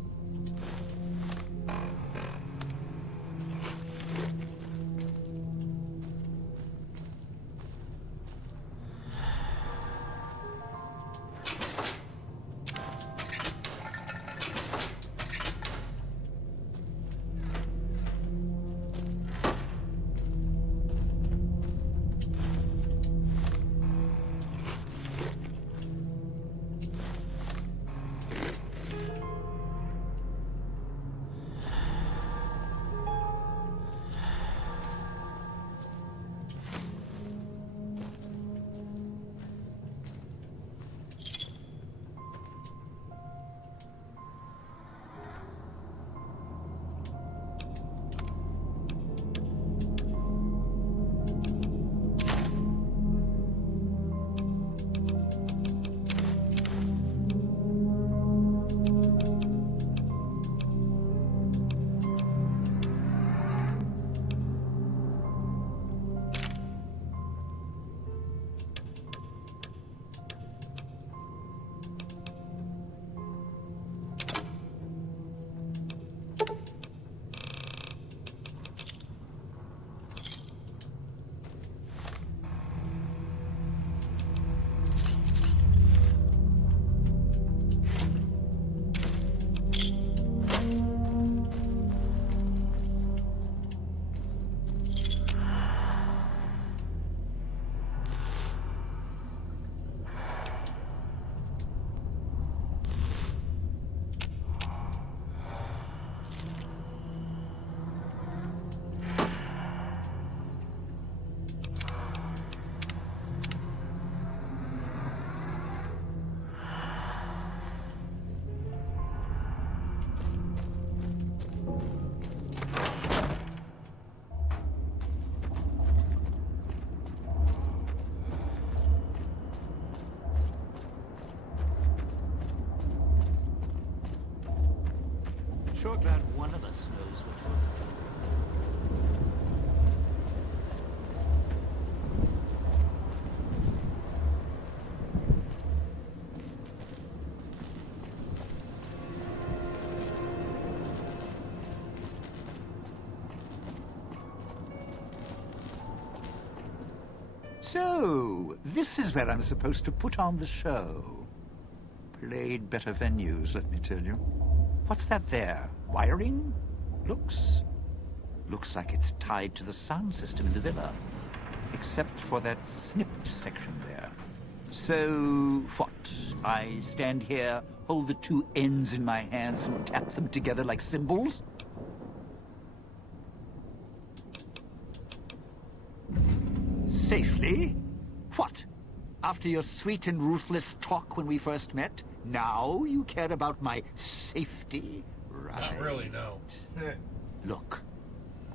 Sure glad one of us knows what we're So, this is where I'm supposed to put on the show. Played better venues, let me tell you. What's that there? Wiring? Looks like it's tied to the sound system in the villa. Except for that snipped section there. So, what? I stand here, hold the two ends in my hands and tap them together like cymbals? Safely? What? After your sweet and ruthless talk when we first met, now you care about my safety? Right. Not really, no. Look,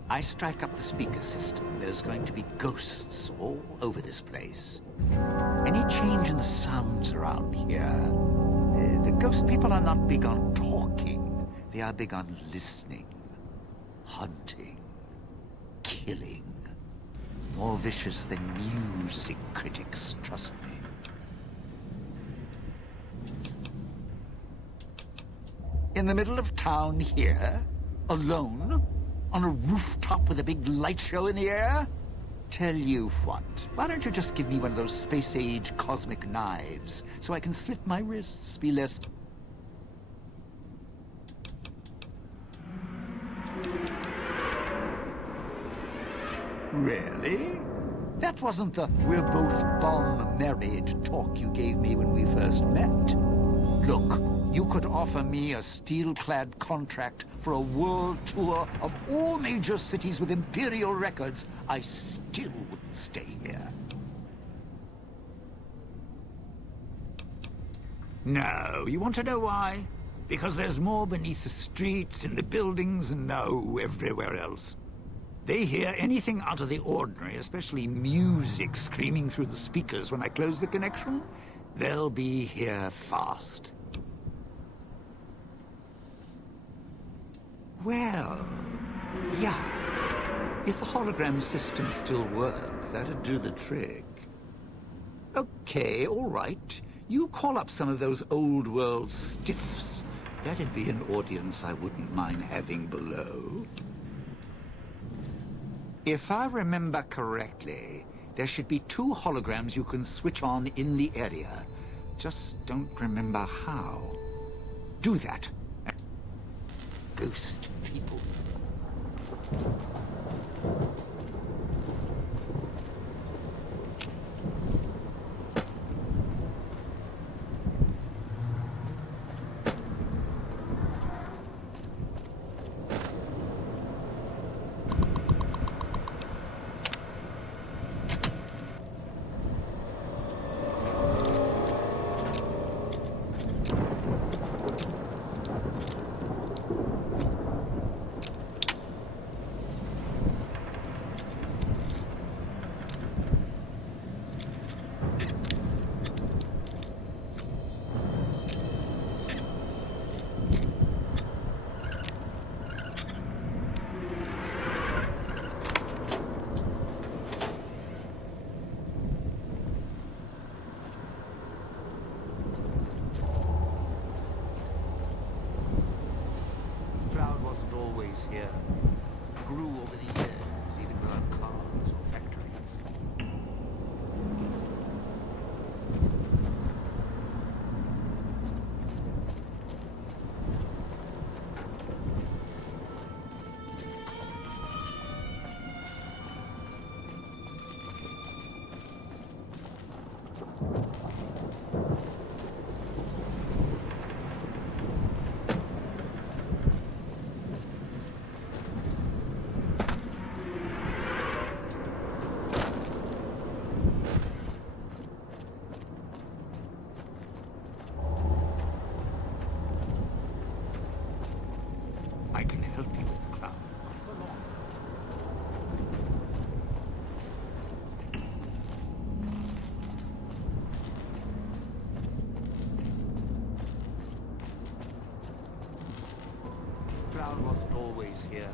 I strike up the speaker system. There's going to be ghosts all over this place. Any change in the sounds around here? The ghost people are not big on talking. They are big on listening, hunting, killing. More vicious than music critics, trust me. In the middle of town here, alone, on a rooftop with a big light show in the air? Tell you what, why don't you just give me one of those space-age cosmic knives so I can slit my wrists, be less... Really? That wasn't the "we're both bomb married" talk you gave me when we first met. Look, you could offer me a steel-clad contract for a world tour of all major cities with imperial records. I still wouldn't stay here. No, you want to know why? Because there's more beneath the streets, in the buildings, and no, everywhere else. They hear anything out of the ordinary, especially music screaming through the speakers when I close the connection. They'll be here fast. Well, yeah. If the hologram system still worked, that'd do the trick. Okay, all right. You call up some of those old-world stiffs. That'd be an audience I wouldn't mind having below. If I remember correctly, there should be 2 holograms you can switch on in the area. Just don't remember how. Do that. Ghost people. Here grew over the years, even without cars or factories. I can help you with the cloud. Not for long. Cloud wasn't always here.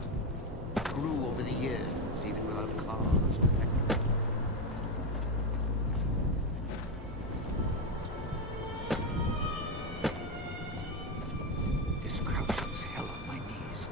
Grew over the years, even without cars or factories. This crouching's hell on my knees.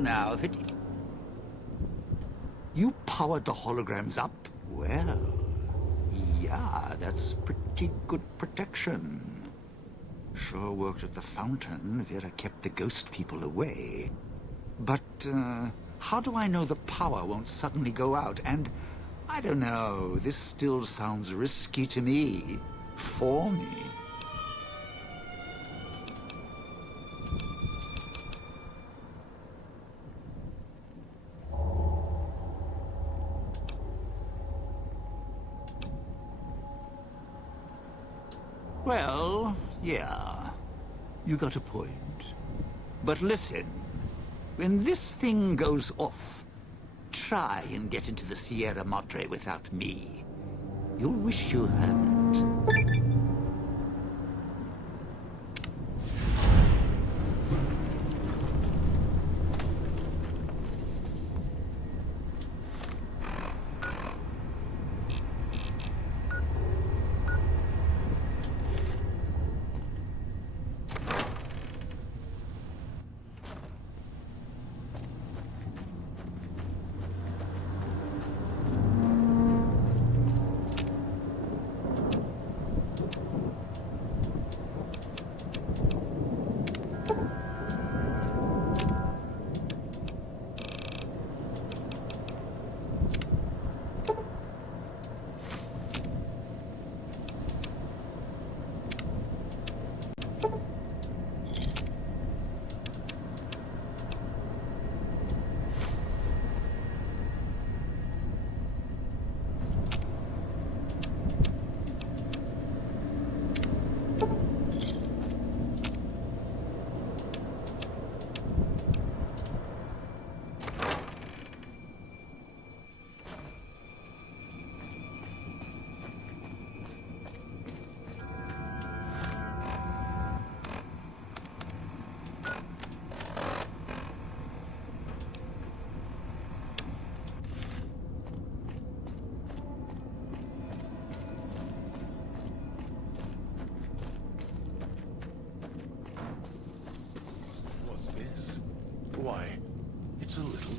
Now, if it... You powered the holograms up? Well, yeah, that's pretty good protection. Sure worked at the fountain. Vera kept the ghost people away. But, how do I know the power won't suddenly go out? And, I don't know, this still sounds risky to me. For me. Well, yeah, you got a point. But listen, when this thing goes off, try and get into the Sierra Madre without me. You'll wish you hadn't.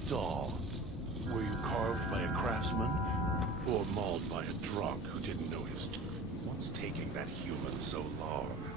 doll. Were you carved by a craftsman? Or mauled by a drunk who didn't know his... What's taking that human so long?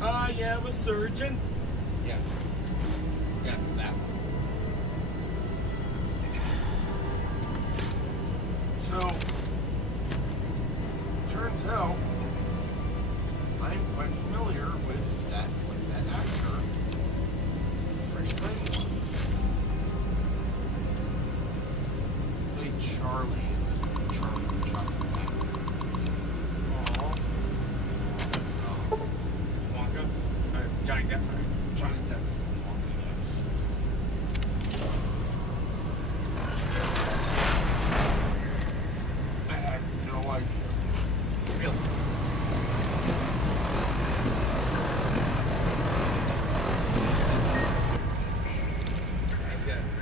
I am a surgeon. Yes. Yes, that one. So, turns out, I'm quite familiar with that actor, Freddie Langmore. Played Charlie in Charlie and the Chocolate Factory. Aww. Wonka? Johnny Depp, sorry. Johnny Depp. I had no idea. Really? I guess.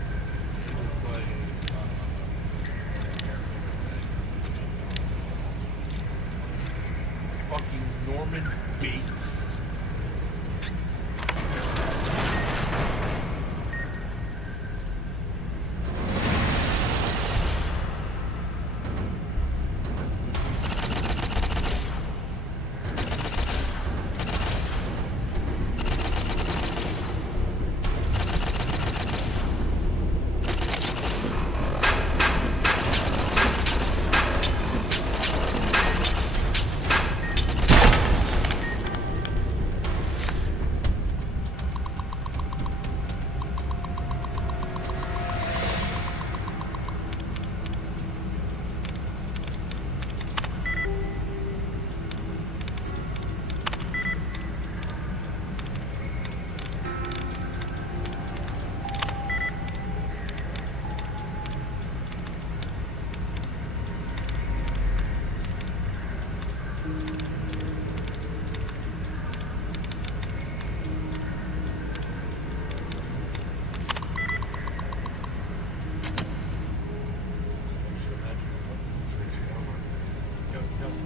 He would play, fucking Norman Bates.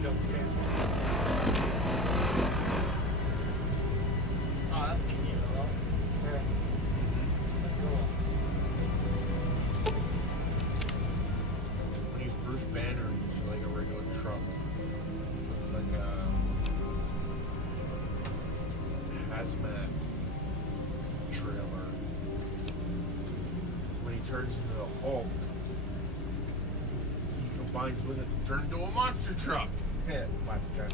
Go. Oh, that's cute. When he's Bruce Banner, he's like a regular truck with like a hazmat trailer. When he turns into the Hulk, he combines with it to turn into a monster truck. Yeah, monster truck.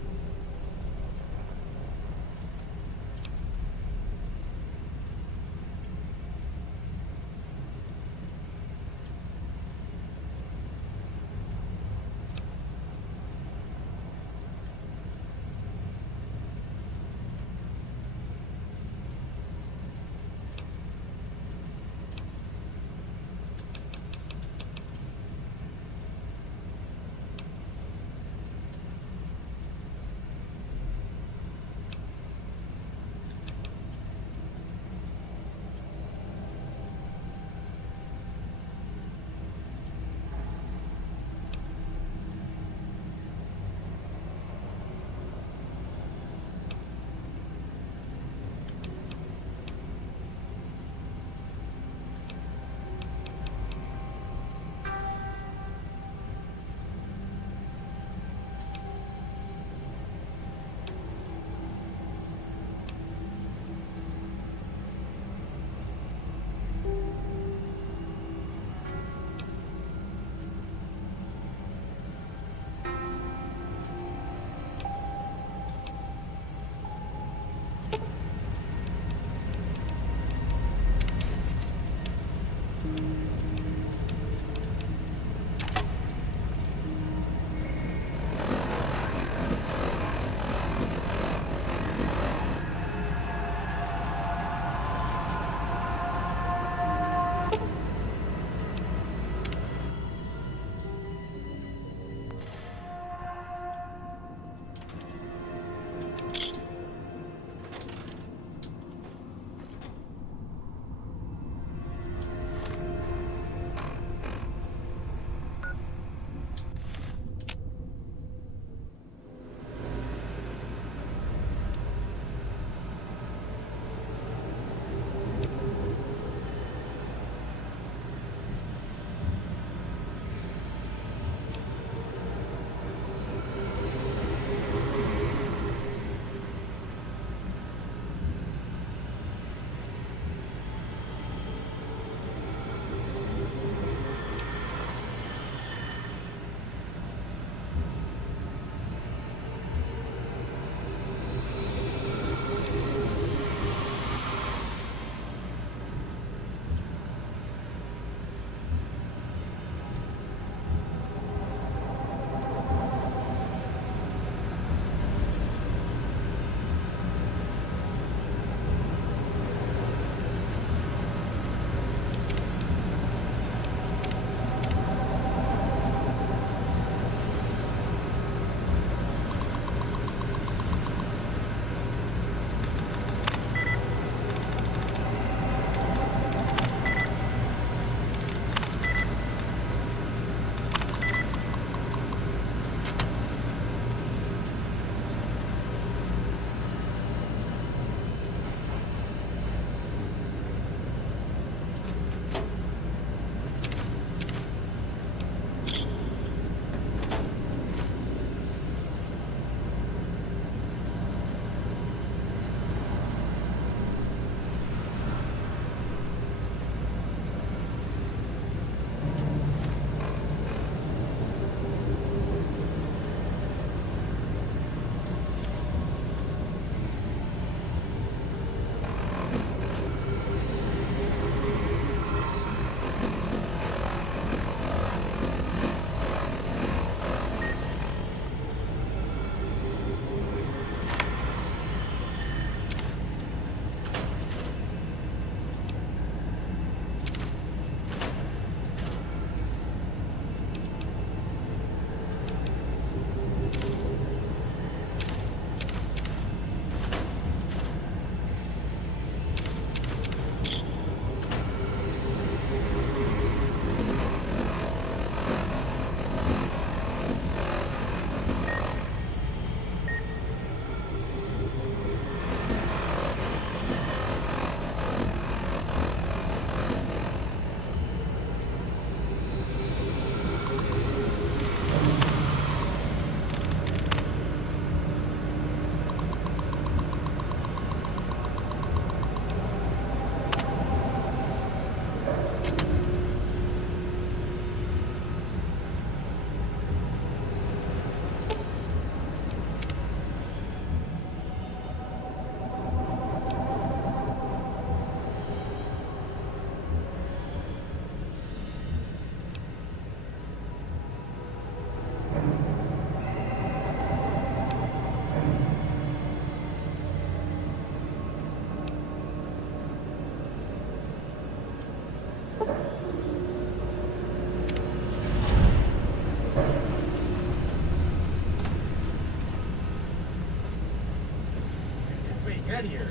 good here.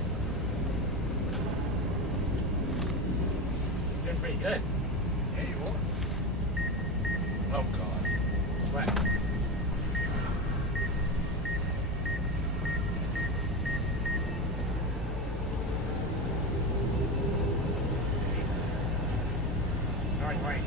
Doing pretty good. Yeah, you are. Oh God. What? It's already right.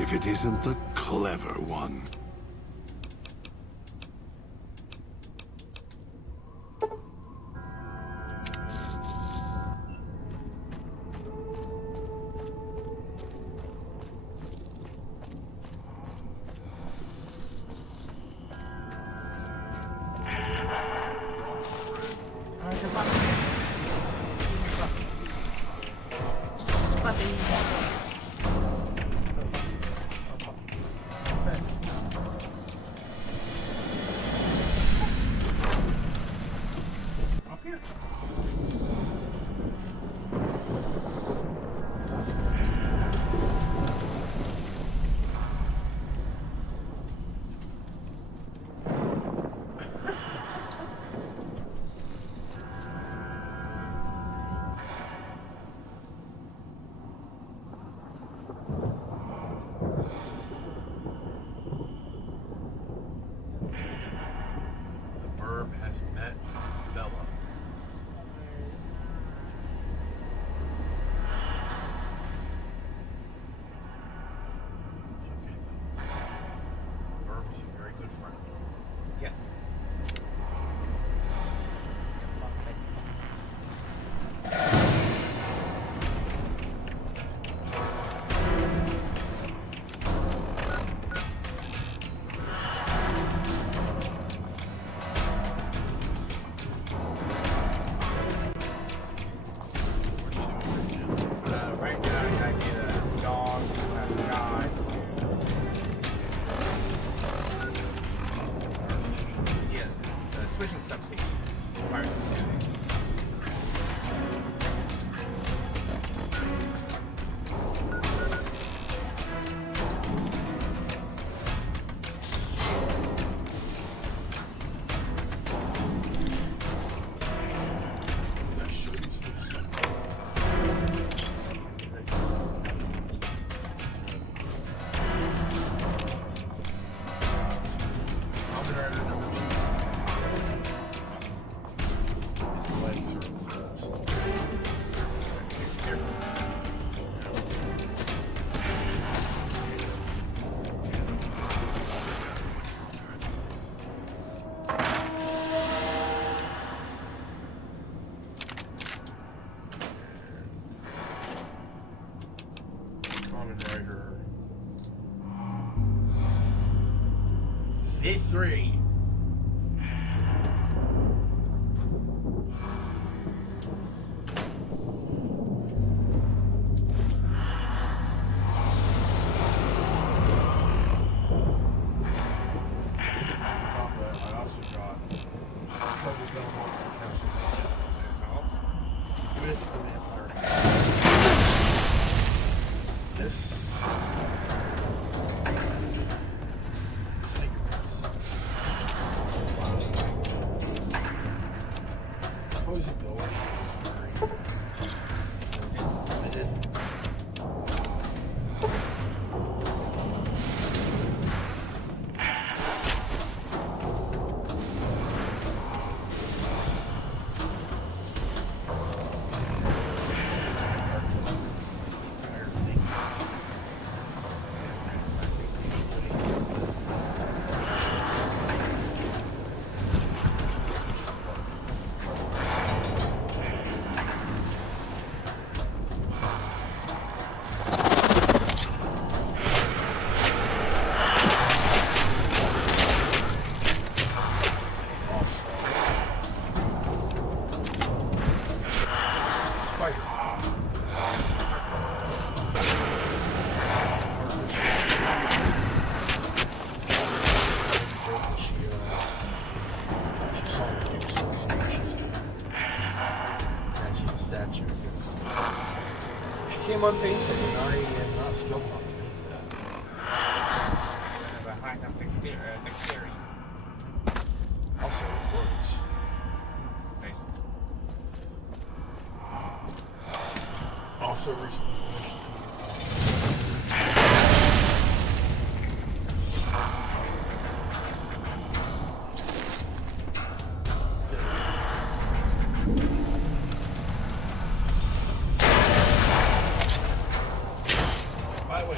If it isn't the clever one. switching substation. Fires in the sky. V3. I also got Trouble Belmont for Castle That's all. with the vampire. This. Posability is very limited. Came unpainted, and I am not skilled enough to paint that. Have a high enough dexterity. Also, it works. Nice. Also, recently finished. By the way,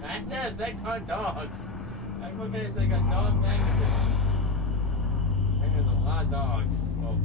Magnet, they got dogs. Like my face, they got dog magnetism. And there's a lot of dogs. Well,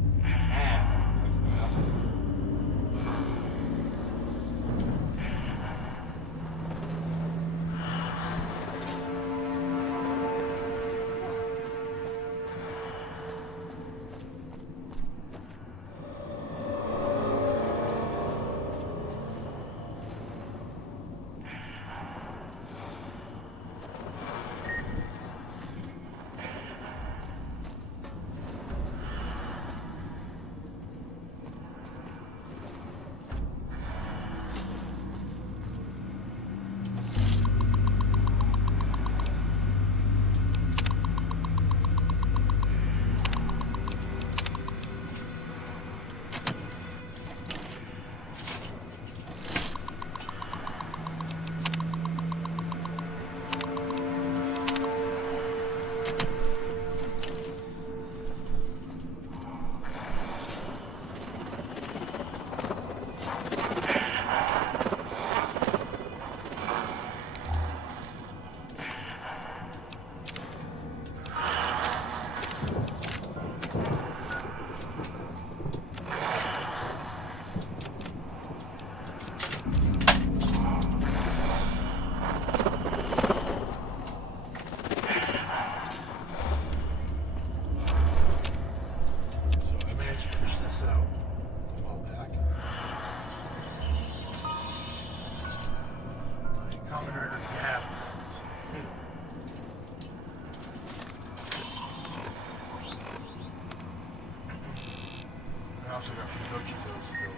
also got some Gochizos still.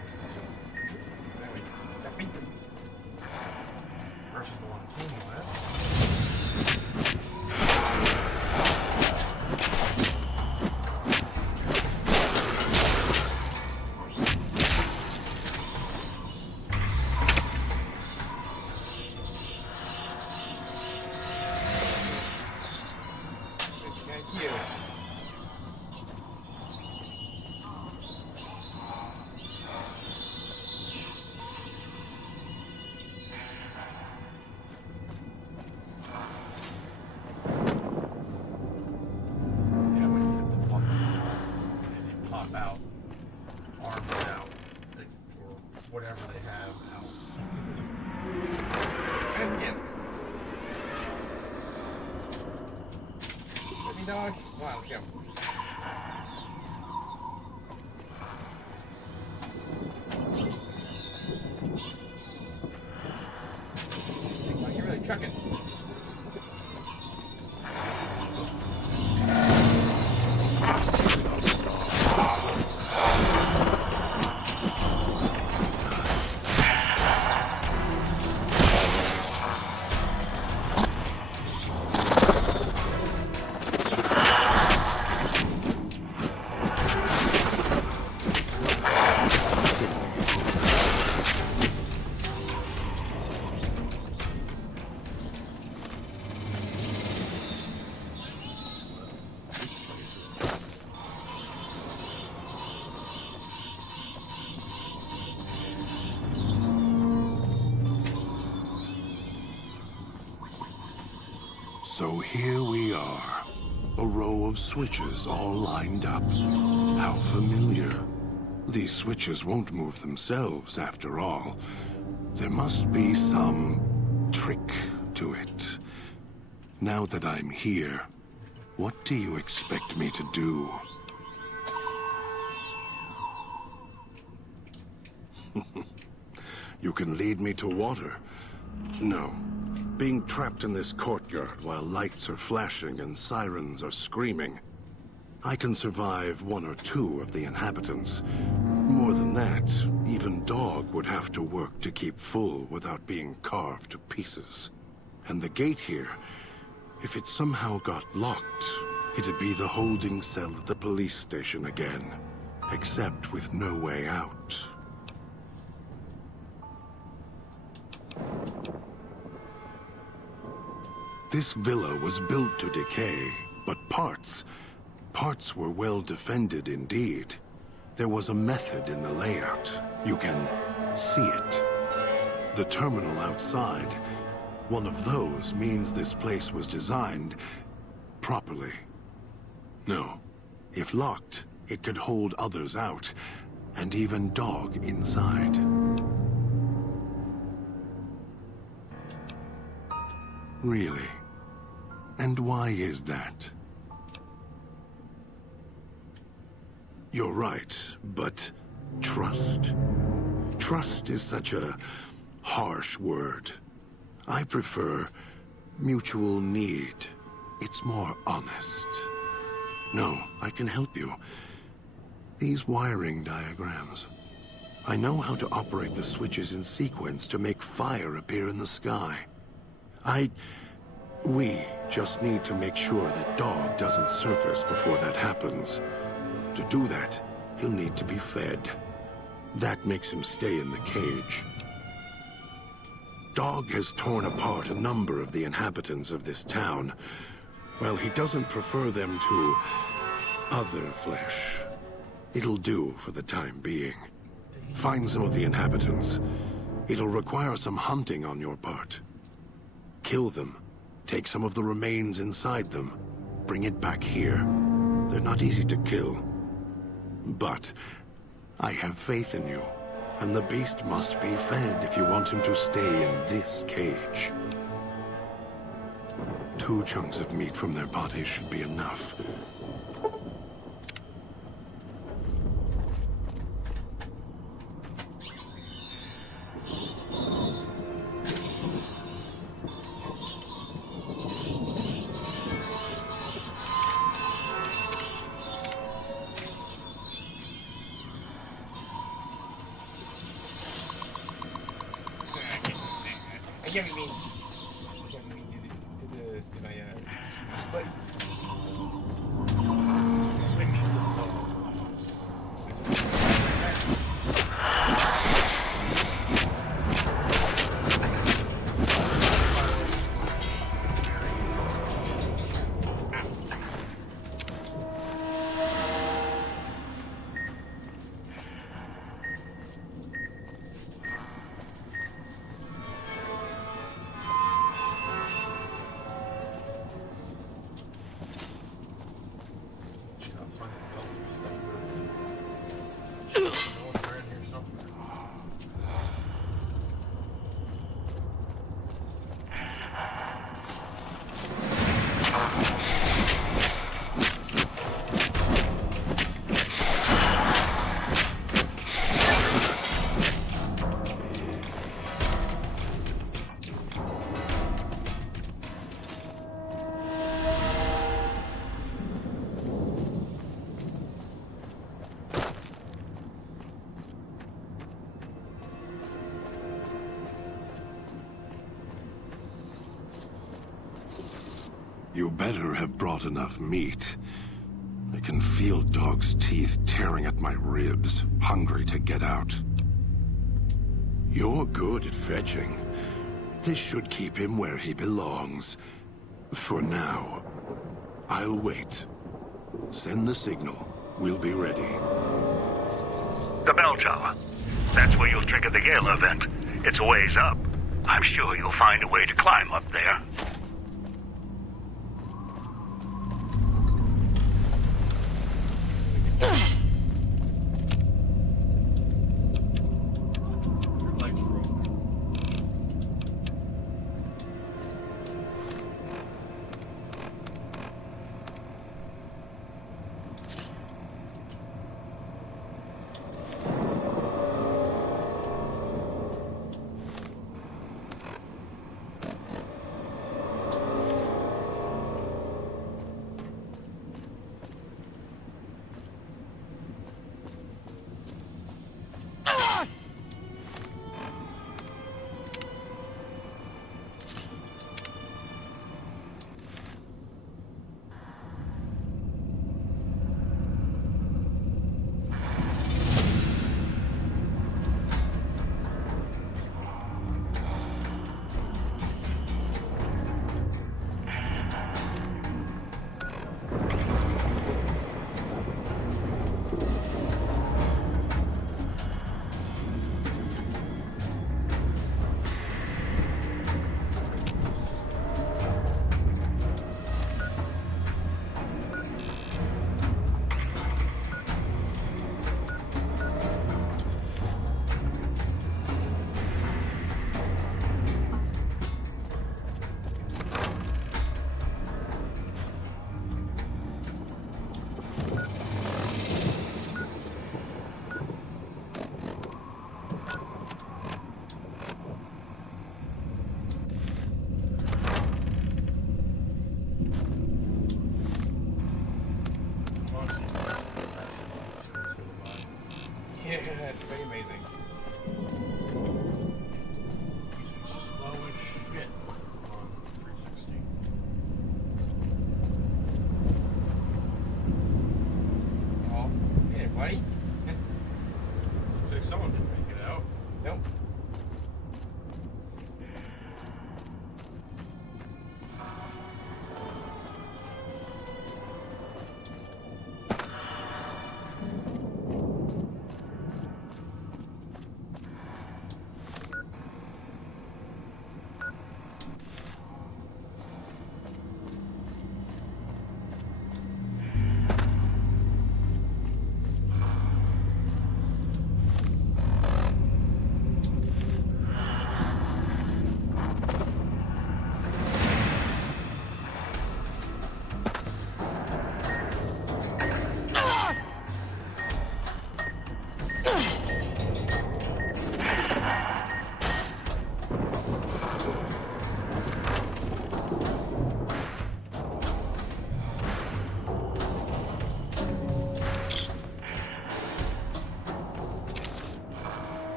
Versus the one that came with. Whatever they have out. Try this again. Let me, dog. Come on, let's go. Come on, you're really trucking. So here we are, a row of switches all lined up. How familiar. These switches won't move themselves, after all. There must be some trick to it. Now that I'm here, what do you expect me to do? You can lead me to water. No. Being trapped in this courtyard while lights are flashing and sirens are screaming. I can survive one or two of the inhabitants. More than that, even Dog would have to work to keep full without being carved to pieces. And the gate here, if it somehow got locked, it'd be the holding cell at the police station again, except with no way out. This villa was built to decay, but parts were well defended indeed. There was a method in the layout. You can see it. The terminal outside. One of those means this place was designed properly. No. If locked, it could hold others out, and even Dog inside. Really? And why is that? You're right, but trust. Trust is such a harsh word. I prefer mutual need. It's more honest. No, I can help you. These wiring diagrams. I know how to operate the switches in sequence to make fire appear in the sky. We just need to make sure that Dog doesn't surface before that happens. To do that, he'll need to be fed. That makes him stay in the cage. Dog has torn apart a number of the inhabitants of this town. Well, he doesn't prefer them to other flesh. It'll do for the time being. Find some of the inhabitants. It'll require some hunting on your part. Kill them. Take some of the remains inside them. Bring it back here. They're not easy to kill. But I have faith in you. And the beast must be fed if you want him to stay in this cage. 2 chunks of meat from their bodies should be enough. You better have brought enough meat. I can feel Dog's teeth tearing at my ribs, hungry to get out. You're good at fetching. This should keep him where he belongs. For now. I'll wait. Send the signal. We'll be ready. The bell tower. That's where you'll trigger the Gala event. It's a ways up. I'm sure you'll find a way to climb up there.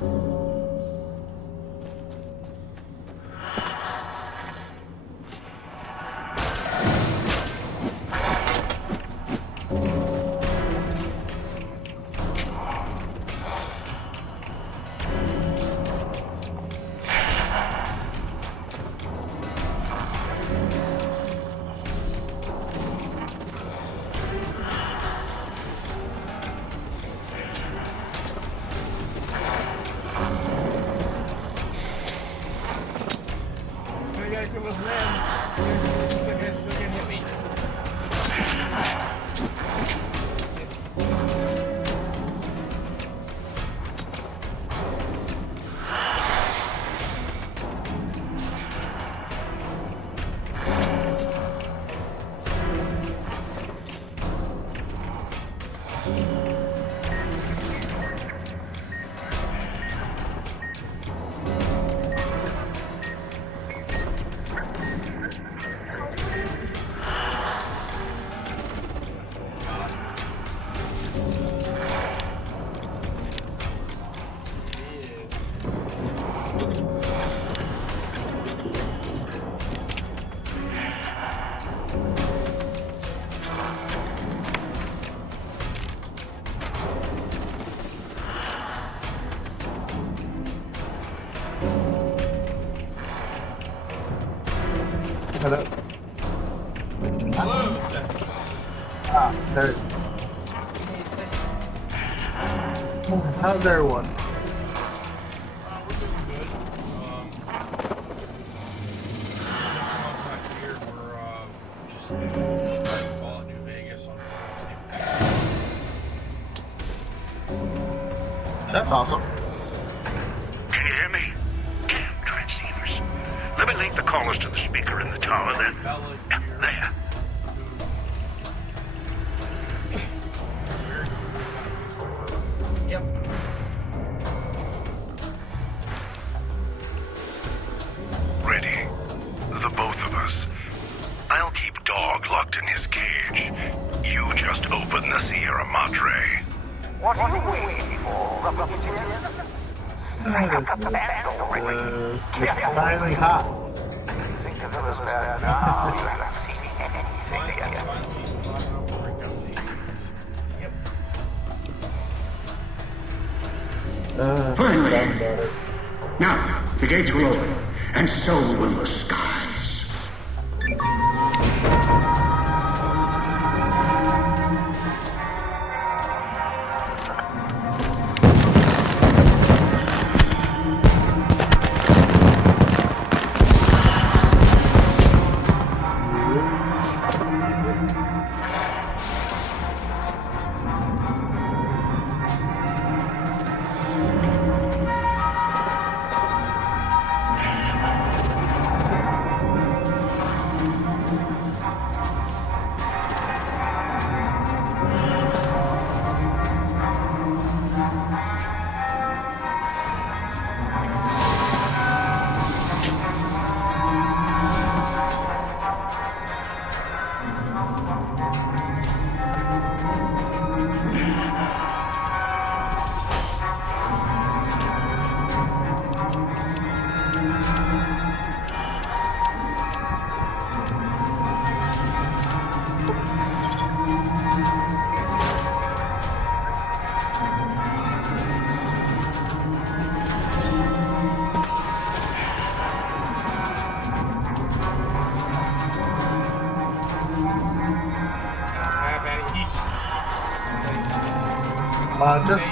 I gotta come with them. Still gonna hit me. Hello. Hello, Seth. Ah, there. How's everyone? We're doing good. Everyone's not here. We're just trying to call it New Vegas on That's awesome. Can you hear me? Damn transceivers. Let me link the callers to the speaker in the tower, then. Bella Yeah, here. there. Yep. Ready. The both of us. I'll keep Dog locked in his cage. You just open the Sierra Madre. What are you waiting for, Representative? Strike up the band already. It's finally hot. Think of it as bad now. You haven't seen anything yet. Finally. Sounds better. Now, the gates will open, and so will the skies.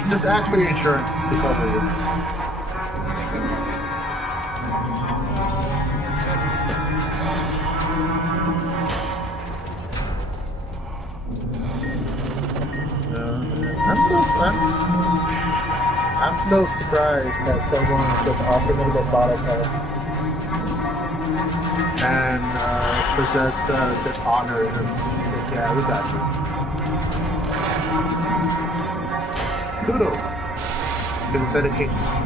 Just ask for your insurance to cover you. I'm so surprised that someone just offered me the bottle pass and present this honor and like, yeah, we got you. Kudos to the dedication.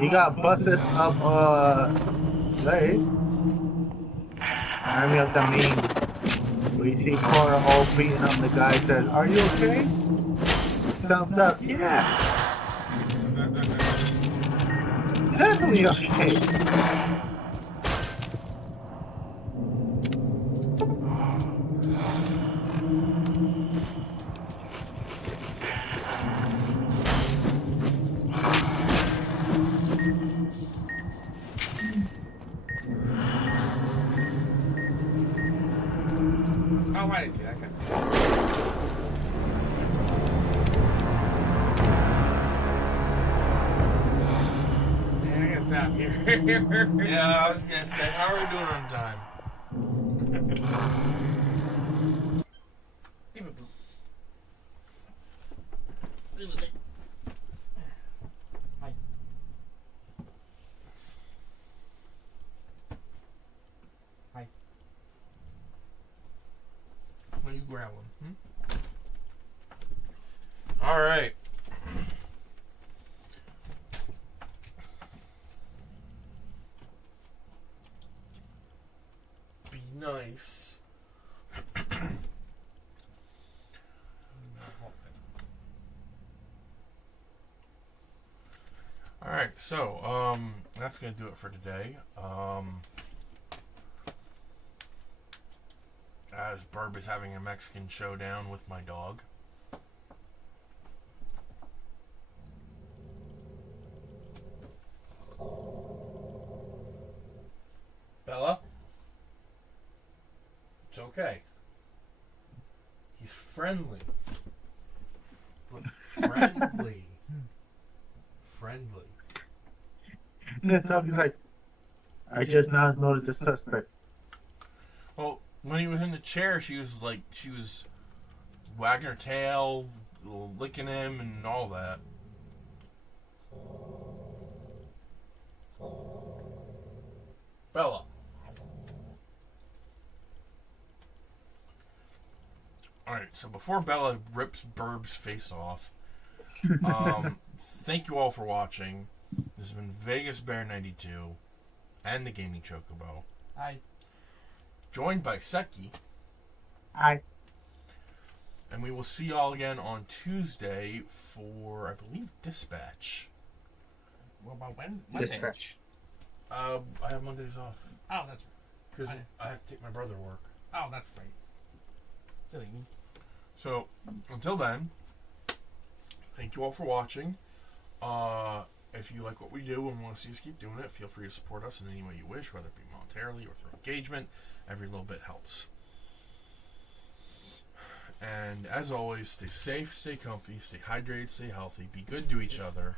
He got busted up leg. Army of the meme. We see Cora all beating up the guy, says, "Are you okay?" Thumbs up, yeah. Definitely okay. Oh, why did you do that? Man, I gotta stop here. Yeah, I was gonna say, how are we doing on time? Hi. What are you growling? All right. Be nice. All right, so that's gonna do it for today. As Burb is having a Mexican showdown with my dog. Bella? It's okay. He's friendly. Friendly. Friendly. And the dog is like, I just now noticed the suspect. Well, when he was in the chair, she was wagging her tail, licking him, and all that. Bella. Alright, so before Bella rips Burb's face off, thank you all for watching. This has been Vegas Bear 92 and the Gaming Chocobo. Hi. Joined by Seki. Hi. And we will see y'all again on Tuesday for, I believe, Dispatch. What about Wednesday? Dispatch. I have Mondays off. Oh, that's right. Because I have to take my brother to work. Oh, that's right. Silly me. So, until then, thank you all for watching. If you like what we do and want to see us keep doing it, feel free to support us in any way you wish, whether it be monetarily or through engagement. Every little bit helps. And as always, stay safe, stay comfy, stay hydrated, stay healthy, be good to each other.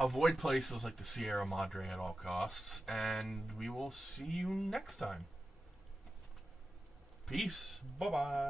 Avoid places like the Sierra Madre at all costs, and we will see you next time. Peace. Bye-bye.